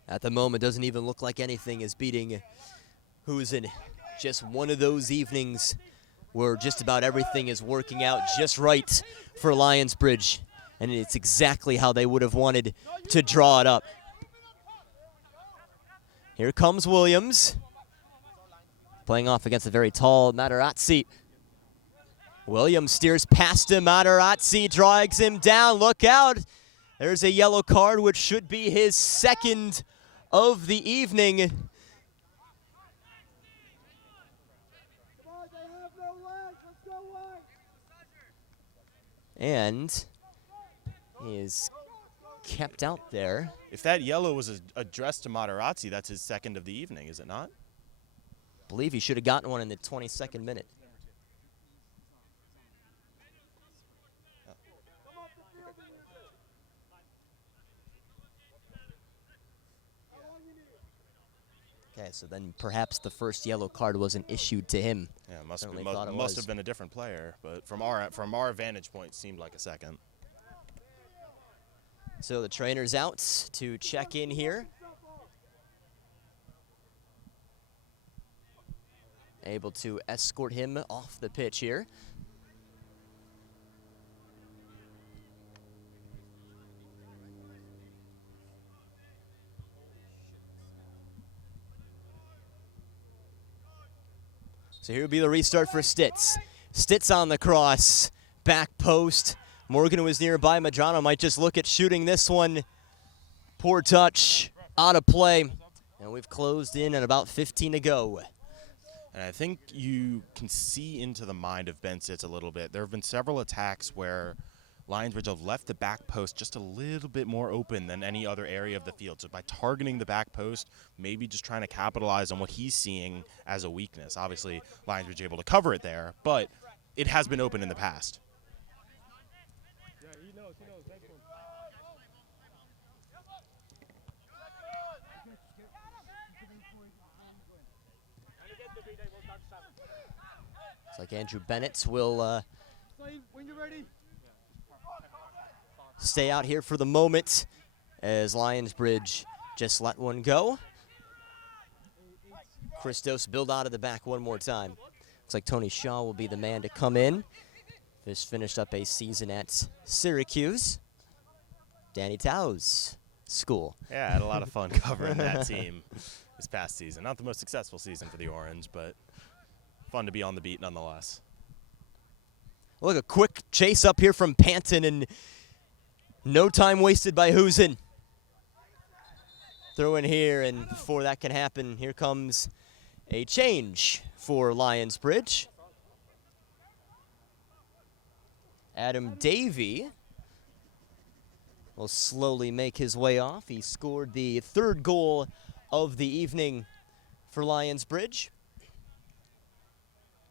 At the moment, doesn't even look like anything is beating Husen. Just one of those evenings where just about everything is working out just right for Lionsbridge. And it's exactly how they would have wanted to draw it up. Here comes Williams. Playing off against a very tall Materazzi. Williams steers past him. Materazzi drags him down. Look out. There's a yellow card, which should be his second of the evening. And he is kept out there. If that yellow was addressed to Materazzi, that's his second of the evening, is it not? I believe he should have gotten one in the 22nd minute. Okay, so then perhaps the first yellow card wasn't issued to him. Yeah, must have been a different player, but from our vantage point, it seemed like a second. So the trainer's out to check in here. Able to escort him off the pitch here. So here will be the restart for Stitz. Stitz on the cross, back post. Morgan was nearby. Medrano might just look at shooting this one. Poor touch, out of play. And we've closed in at about 15 to go. And I think you can see into the mind of Ben Stitz a little bit. There have been several attacks where Lionsbridge have left the back post just a little bit more open than any other area of the field. So by targeting the back post, maybe just trying to capitalize on what he's seeing as a weakness. Obviously, Lionsbridge able to cover it there, but it has been open in the past. Yeah, he knows. Next one. It's like Andrew Bennett will When you're ready. stay out here for the moment as Lionsbridge just let one go. Christos build out of the back one more time. Looks like Tony Shaw will be the man to come in. Just finished up a season at Syracuse. Danny Tao's school. Yeah, I had a lot of fun covering that team this past season. Not the most successful season for the Orange, but fun to be on the beat nonetheless. Look, a quick chase up here from Panton, and no time wasted by Husen. Throw in here, and before that can happen, here comes a change for Lionsbridge. Adam Davey will slowly make his way off. He scored the third goal of the evening for Lionsbridge,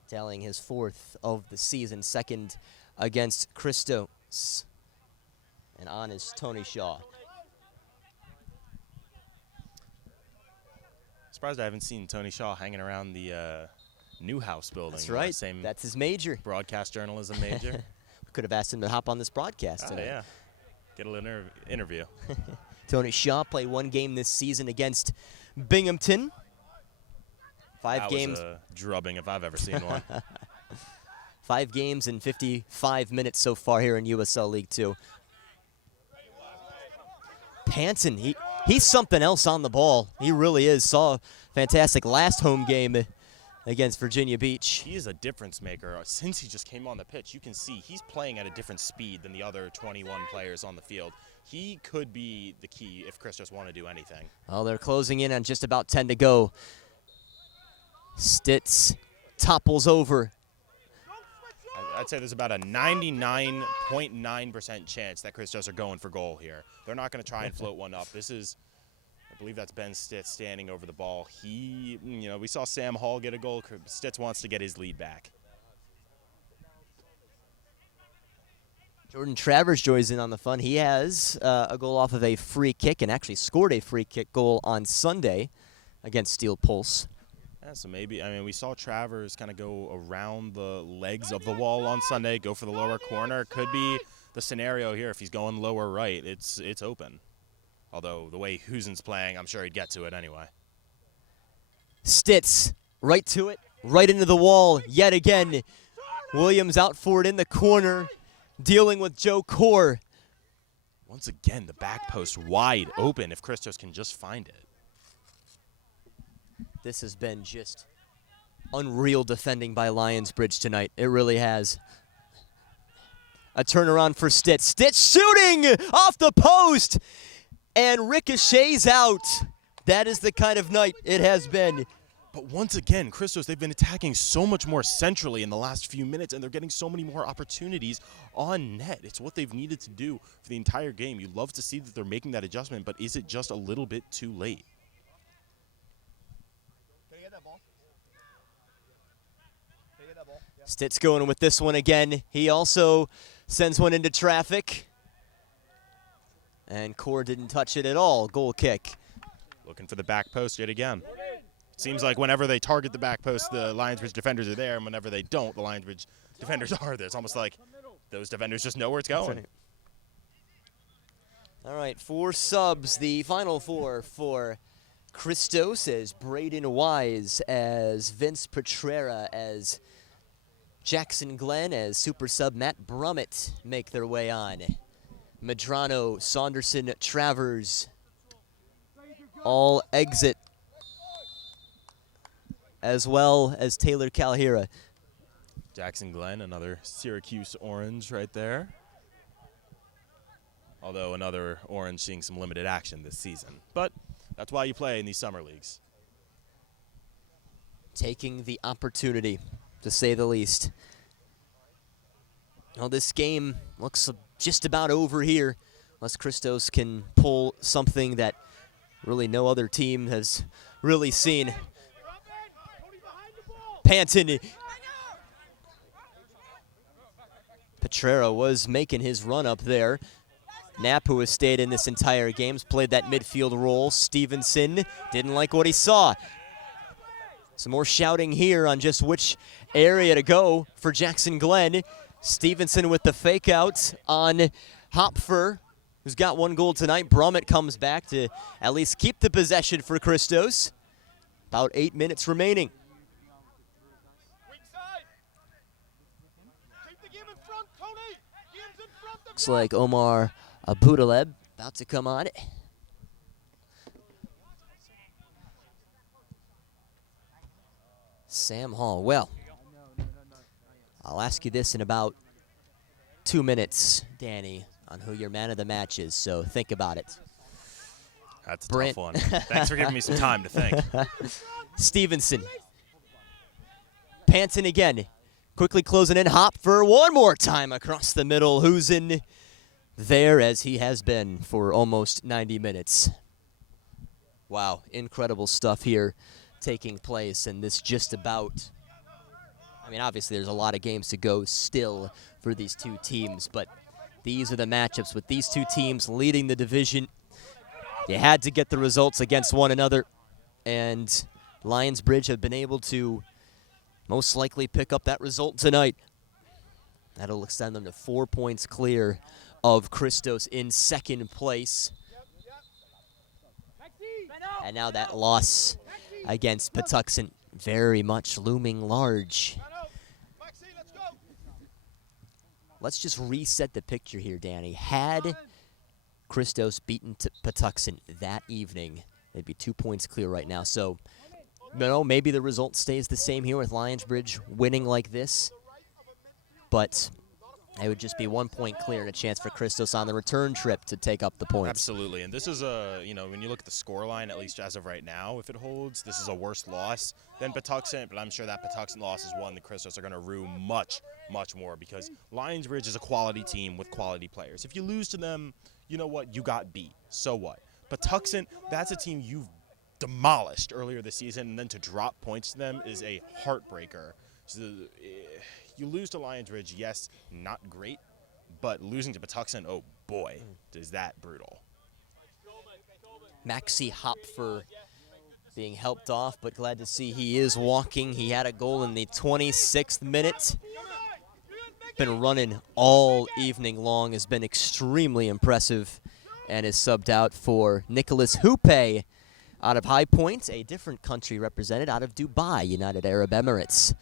tallying his fourth of the season, second against Christos. And on is Tony Shaw. Surprised I haven't seen Tony Shaw hanging around the Newhouse building. That's right. Same That's his major. broadcast journalism major. Could have asked him to hop on this broadcast tonight. Yeah. Get a little interview. Tony Shaw played one game this season against Binghamton. That was a drubbing if I've ever seen one. 5 games and 55 minutes so far here in USL League 2. Panton, he's something else on the ball. He really is. Saw a fantastic last home game against Virginia Beach. He is a difference maker. Since he just came on the pitch, you can see he's playing at a different speed than the other 21 players on the field. He could be the key if Christos want to do anything. Well, they're closing in on just about 10 to go. Stitz topples over. I'd say there's about a 99.9% chance that Christos are going for goal here. They're not going to try and float one up. This is, I believe that's Ben Stitz standing over the ball. We saw Sam Hall get a goal. Stitz wants to get his lead back. Jordan Travers joins in on the fun. He has a goal off of a free kick and actually scored a free kick goal on Sunday against Steel Pulse. Yeah, so maybe, we saw Travers kind of go around the legs of the wall on Sunday, go for the lower corner. Could be the scenario here. If he's going lower right, it's open. Although the way Husen's playing, I'm sure he'd get to it anyway. Stitz, right to it, right into the wall yet again. Williams out for it in the corner, dealing with Joe Core. Once again, the back post wide open if Christos can just find it. This has been just unreal defending by Lionsbridge tonight. It really has. A turnaround for Stitz. Stitz shooting off the post, and ricochets out. That is the kind of night it has been. But once again, Christos, they've been attacking so much more centrally in the last few minutes, and they're getting so many more opportunities on net. It's what they've needed to do for the entire game. You love to see that they're making that adjustment, but is it just a little bit too late? Stitz going with this one again. He also sends one into traffic. And Core didn't touch it at all. Goal kick. Looking for the back post yet again. Seems like whenever they target the back post, the Lionsbridge defenders are there, and whenever they don't, the Lionsbridge defenders are there. It's almost like those defenders just know where it's going. All right, 4 subs. The final 4 for Christos, as Braden Wise, as Vince Petrera, as Jackson Glenn, as super sub Matt Brummett make their way on. Medrano, Saunderson, Travers all exit as well as Taylor Calhira. Jackson Glenn, another Syracuse orange right there. Although another orange seeing some limited action this season. But that's why you play in these summer leagues. Taking the opportunity, to say the least. Well, this game looks just about over here, unless Christos can pull something that really no other team has really seen. Panton. Petrero was making his run up there. Knapp, who has stayed in this entire game, played that midfield role. Stevenson didn't like what he saw. Some more shouting here on just which area to go for Jackson Glenn. Stevenson with the fake out on Hopfer, who's got 1 goal tonight. Brummett comes back to at least keep the possession for Christos. About 8 minutes remaining. Looks like Omar Abudaleb about to come on. Sam Hall. Well, I'll ask you this in about 2 minutes, Danny, on who your man of the match is, so think about it. That's a tough one. Thanks for giving me some time to think. Stevenson. Panton again. Quickly closing in. Hopfer one more time across the middle. Who's in there as he has been for almost 90 minutes. Wow, incredible stuff here taking place, and this just about, I mean, obviously there's a lot of games to go still for these two teams, but these are the matchups with these two teams leading the division. You had to get the results against one another, and Lionsbridge have been able to most likely pick up that result tonight. That'll extend them to 4 points clear of Christos in second place. And now that loss against Patuxent very much looming large. Let's just reset the picture here, Danny. Had Christos beaten Patuxent that evening, they'd be 2 points clear right now. So, you know, maybe the result stays the same here with Lionsbridge winning like this, but it would just be 1 point clear and a chance for Christos on the return trip to take up the points. Absolutely, and this is a, you know, when you look at the score line, at least as of right now, if it holds, this is a worse loss than Patuxent, but I'm sure that Patuxent loss is one that Christos are going to rue much, much more, because Lionsbridge is a quality team with quality players. If you lose to them, you know what, you got beat, so what? Patuxent, that's a team you've demolished earlier this season, and then to drop points to them is a heartbreaker. So, you lose to Lionsbridge, yes, not great, but losing to Patuxent, oh boy, is that brutal. Maxi Hopfer being helped off, but glad to see he is walking. He had a goal in the 26th minute. Been running all evening long, has been extremely impressive, and is subbed out for Nicholas Houpe out of High Point, a different country represented out of Dubai, United Arab Emirates.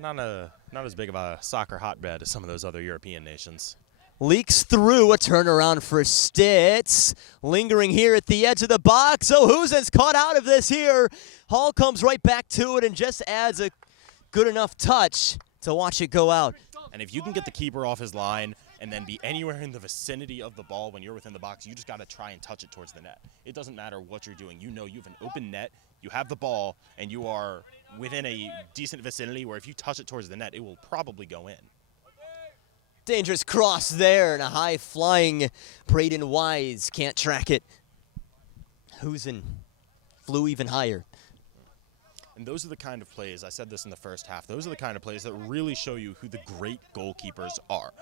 Not as big of a soccer hotbed as some of those other European nations. Leaks through, a turnaround for Stitz. Lingering here at the edge of the box. Oh, Huzin's caught out of this here. Hall comes right back to it and just adds a good enough touch to watch it go out. And if you can get the keeper off his line and then be anywhere in the vicinity of the ball when you're within the box, you just got to try and touch it towards the net. It doesn't matter what you're doing. You know you have an open net, you have the ball, and you are within a decent vicinity where if you touch it towards the net, it will probably go in. Dangerous cross there, and a high-flying Braden Wise can't track it. Huzin flew even higher. And those are the kind of plays, I said this in the first half, those are the kind of plays that really show you who the great goalkeepers are.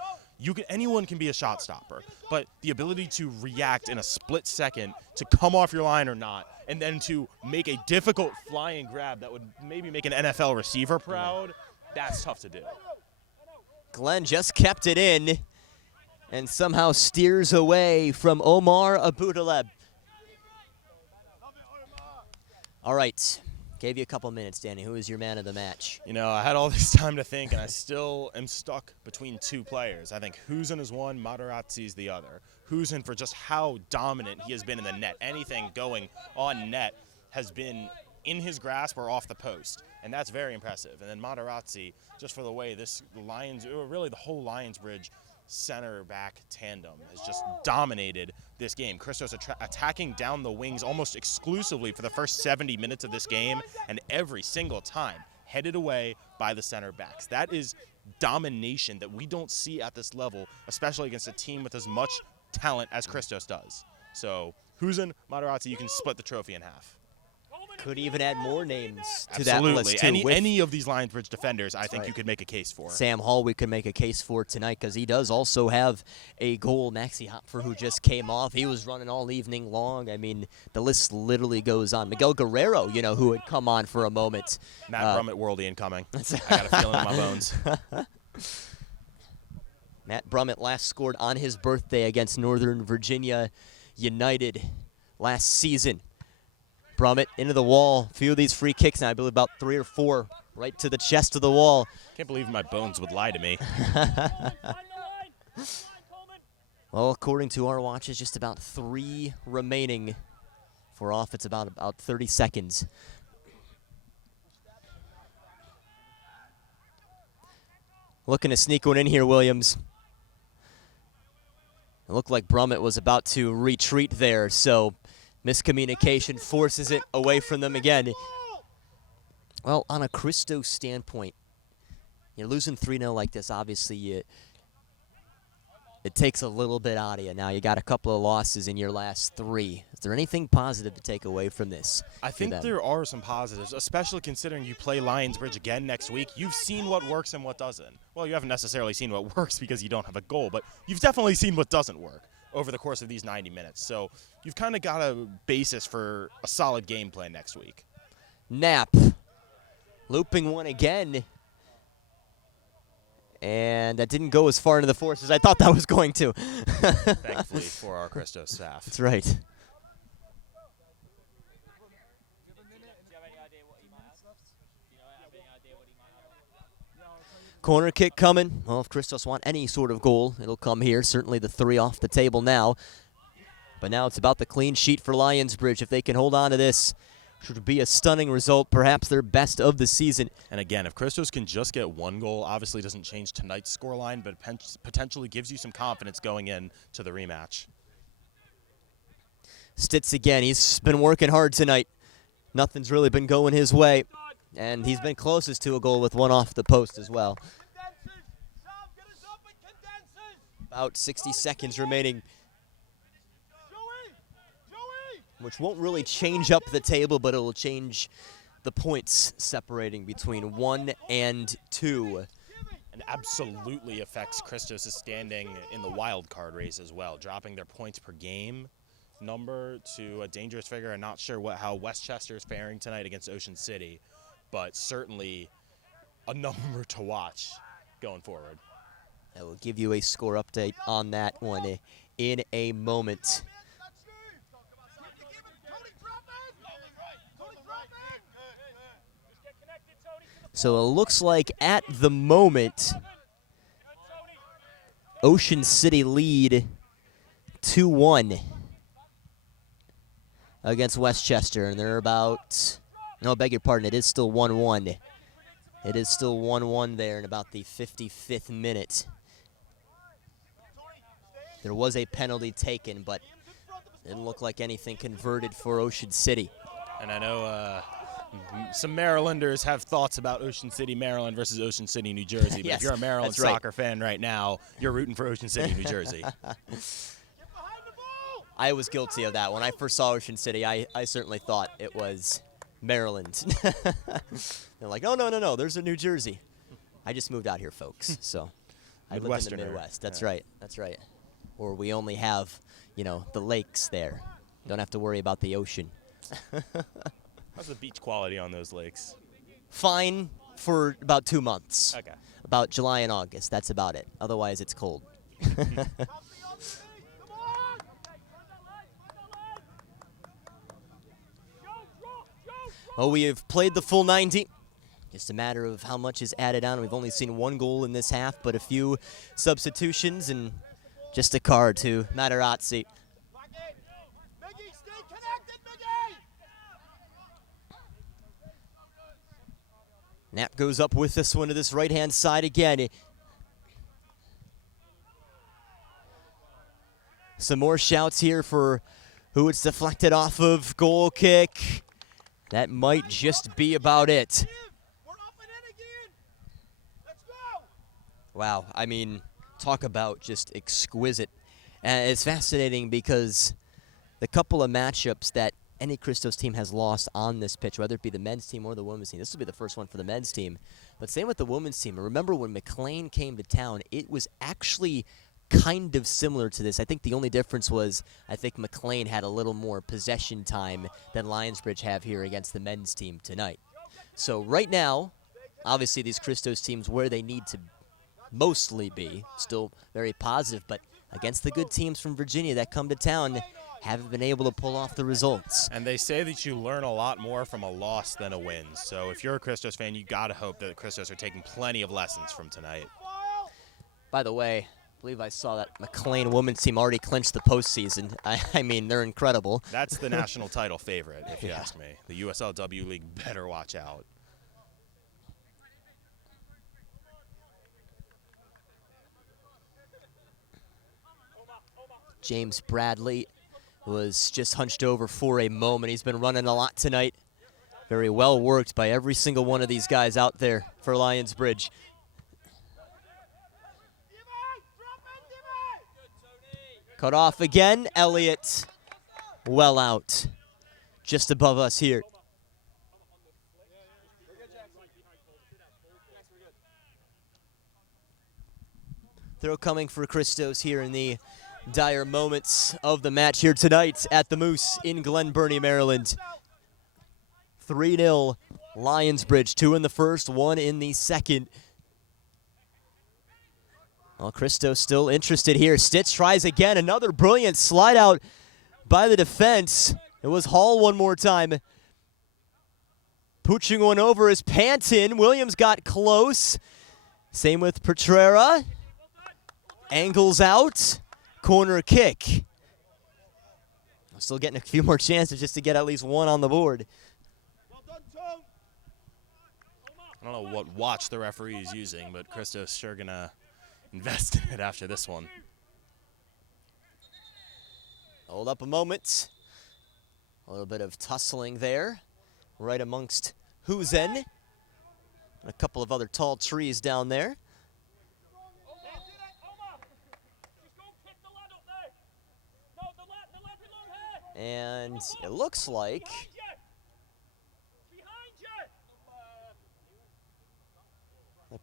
Anyone can be a shot stopper, but the ability to react in a split second to come off your line or not, and then to make a difficult flying grab that would maybe make an NFL receiver proud, that's tough to do. Glenn just kept it in and somehow steers away from Omar Abudaleb. All right. Gave you a couple minutes, Danny. Who is your man of the match? You know, I had all this time to think, and I still am stuck between two players. I think Huzin is one, Materazzi is the other. Huzin, for just how dominant he has been in the net. Anything going on net has been in his grasp or off the post, and that's very impressive. And then Materazzi, just for the way this really the whole Lionsbridge center back tandem has just dominated this game. Christos attacking down the wings almost exclusively for the first 70 minutes of this game, and every single time headed away by the center backs. That is domination that we don't see at this level, especially against a team with as much talent as Christos does. So Husin, Materazzi, you can split the trophy in half. Could even add more names to Absolutely. that list, too. Any of these Lionsbridge defenders, I think you could make a case for. Sam Hall we could make a case for tonight because he does also have a goal. Maxi Hopfer, who just came off, he was running all evening long. I mean, the list literally goes on. Miguel Guerrero, who had come on for a moment. Matt Brummett worldy incoming. I got a feeling in my bones. Matt Brummett last scored on his birthday against Northern Virginia United last season. Brummett into the wall. A few of these free kicks now, I believe about 3 or 4 right to the chest of the wall. Can't believe my bones would lie to me. Well, according to our watches, just about 3 remaining for off. It's about 30 seconds. Looking to sneak one in here, Williams. It looked like Brummett was about to retreat there, so miscommunication forces it away from them again. Well, on a Christos standpoint, you're losing 3-0 like this. Obviously, it takes a little bit out of you. Now you got a couple of losses in your last 3. Is there anything positive to take away from this? I think there are some positives, especially considering you play Lionsbridge again next week. You've seen what works and what doesn't. Well, you haven't necessarily seen what works because you don't have a goal, but you've definitely seen what doesn't work over the course of these 90 minutes. So you've kind of got a basis for a solid game plan next week. Knapp looping one again. And that didn't go as far into the force as I thought that was going to. Thankfully for our Christos staff. That's right. Corner kick coming. Well, if Christos want any sort of goal, it'll come here. Certainly the 3 off the table now. But now it's about the clean sheet for Lionsbridge. If they can hold on to this, should be a stunning result, perhaps their best of the season. And again, if Christos can just get 1 goal, obviously doesn't change tonight's scoreline, but potentially gives you some confidence going in to the rematch. Stitz again. He's been working hard tonight. Nothing's really been going his way. And he's been closest to a goal with 1 off the post as well. About 60 seconds remaining, which won't really change up the table, but it'll change the points separating between 1 and 2. And absolutely affects Christos' standing in the wild card race as well, dropping their points per game number to a dangerous figure. I'm not sure how Westchester is faring tonight against Ocean City, but certainly a number to watch going forward. I will give you a score update on that one in a moment. So it looks like at the moment, Ocean City lead 2-1 against Westchester, and they're about, no, beg your pardon, it is still 1-1. It is still 1-1 there in about the 55th minute. There was a penalty taken, but didn't look like anything converted for Ocean City. And I know some Marylanders have thoughts about Ocean City, Maryland versus Ocean City, New Jersey. But Yes, if you're a Maryland that's right. soccer fan right now, you're rooting for Ocean City, New Jersey. I was guilty of that. When I first saw Ocean City, I certainly thought it was Maryland. They're like, no, there's a New Jersey. I just moved out here, folks, so I live in the Midwest. That's right, that's right. Or we only have, the lakes there. Don't have to worry about the ocean. How's the beach quality on those lakes? Fine for about 2 months. Okay. About July and August, that's about it. Otherwise, it's cold. Oh, we have played the full 90. Just a matter of how much is added on. We've only seen 1 goal in this half, but a few substitutions and just a card to Materazzi. Knapp goes up with this one to this right-hand side again. Some more shouts here for who it's deflected off of. Goal kick. That might just be about it. We're up and in again. Let's go. Wow, I mean, talk about just exquisite. And it's fascinating because the couple of matchups that any Christos team has lost on this pitch, whether it be the men's team or the women's team, this will be the first one for the men's team. But same with the women's team. Remember when McLean came to town, it was actually kind of similar to this. I think the only difference was I think McLean had a little more possession time than Lionsbridge have here against the men's team tonight. So right now, obviously these Christos teams where they need to mostly be, still very positive, but against the good teams from Virginia that come to town, haven't been able to pull off the results. And they say that you learn a lot more from a loss than a win. So if you're a Christos fan, you got to hope that the Christos are taking plenty of lessons from tonight. By the way, I believe I saw that McLean women's team already clinched the postseason. I mean, they're incredible. That's the national title favorite, if you ask me. The USL2 League better watch out. James Bradley was just hunched over for a moment. He's been running a lot tonight. Very well worked by every single one of these guys out there for Lionsbridge. Cut off again. Elliott well out. Just above us here. Throw coming for Christos here in the dire moments of the match here tonight at the Moose in Glen Burnie, Maryland. 3-0 Lionsbridge, 2 in the first, 1 in the second. Well, Christos still interested here. Stitz tries again, another brilliant slide out by the defense. It was Hall one more time. Pooching one over is Panton. Williams got close. Same with Petrera. Angles out. Corner kick. Still getting a few more chances just to get at least one on the board. I don't know what watch the referee is using, but Christos sure going to invest in it after this one. Hold up a moment. A little bit of tussling there, right amongst Husen and a couple of other tall trees down there. And it looks like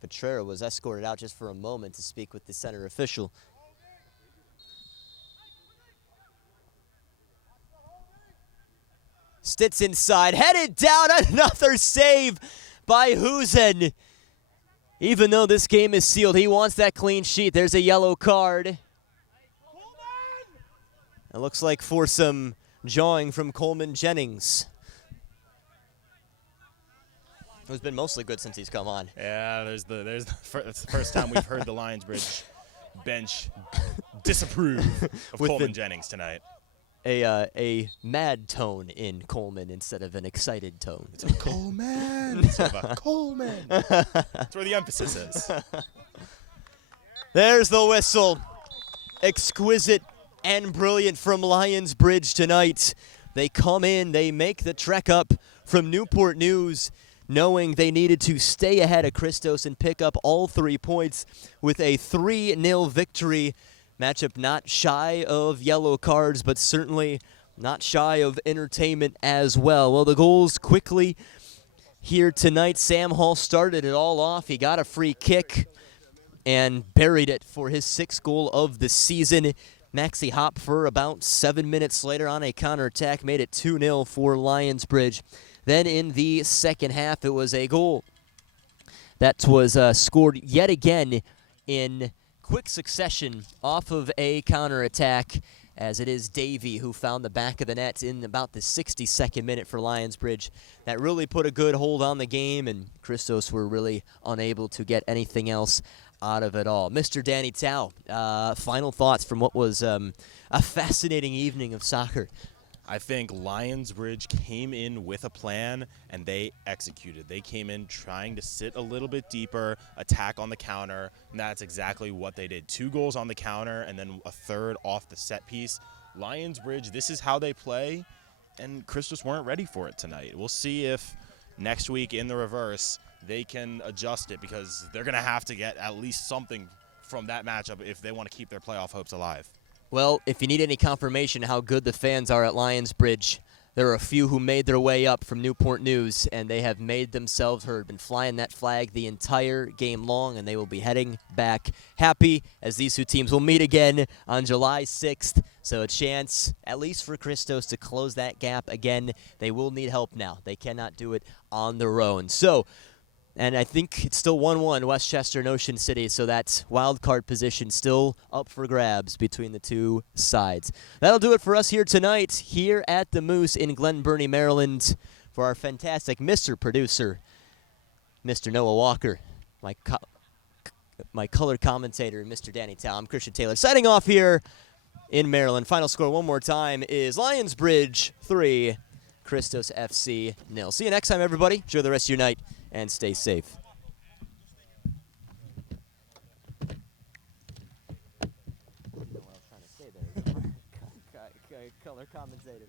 Petrera was escorted out just for a moment to speak with the center official. Stitz inside, headed down, another save by Husen. Even though this game is sealed, he wants that clean sheet. There's a yellow card. It looks like for some jawing from Coleman Jennings, who's been mostly good since he's come on. Yeah, it's the first time we've heard the Lionsbridge bench disapprove of Coleman Jennings tonight. A mad tone in Coleman instead of an excited tone. It's a Coleman instead of a Coleman. That's where the emphasis is. There's the whistle. Exquisite and brilliant from Lionsbridge tonight. They come in, they make the trek up from Newport News, knowing they needed to stay ahead of Christos and pick up all 3 points with a 3-0 victory. Matchup not shy of yellow cards, but certainly not shy of entertainment as well. Well, the goals quickly here tonight. Sam Hall started it all off. He got a free kick and buried it for his 6th goal of the season. Maxie Hopfer about 7 minutes later on a counterattack made it 2-0 for Lionsbridge. Then in the second half, it was a goal that was scored yet again in quick succession off of a counterattack, as it is Davey who found the back of the net in about the 62nd minute for Lionsbridge. That really put a good hold on the game, and Christos were really unable to get anything else out of it all. Mr. Danny Tao, final thoughts from what was a fascinating evening of soccer. I think Lionsbridge came in with a plan, and they executed. They came in trying to sit a little bit deeper, attack on the counter, and that's exactly what they did. 2 goals on the counter and then a third off the set piece. Lionsbridge, this is how they play, and Christos weren't ready for it tonight. We'll see if next week in the reverse they can adjust it, because they're going to have to get at least something from that matchup if they want to keep their playoff hopes alive. Well, if you need any confirmation how good the fans are at Lionsbridge, there are a few who made their way up from Newport News, and they have made themselves heard, been flying that flag the entire game long, and they will be heading back happy as these 2 teams will meet again on July 6th. So a chance, at least for Christos, to close that gap again. They will need help now. They cannot do it on their own. So, and I think it's still 1-1 Westchester and Ocean City, so that wild card position still up for grabs between the 2 sides. That'll do it for us here tonight, here at the Moose in Glen Burnie, Maryland. For our fantastic Mr. Producer, Mr. Noah Walker, my color commentator, Mr. Danny Tao. I'm Christian Taylor, signing off here in Maryland. Final score one more time is Lionsbridge 3, Christos FC 0. See you next time, everybody. Enjoy the rest of your night, and stay safe. Color commentator.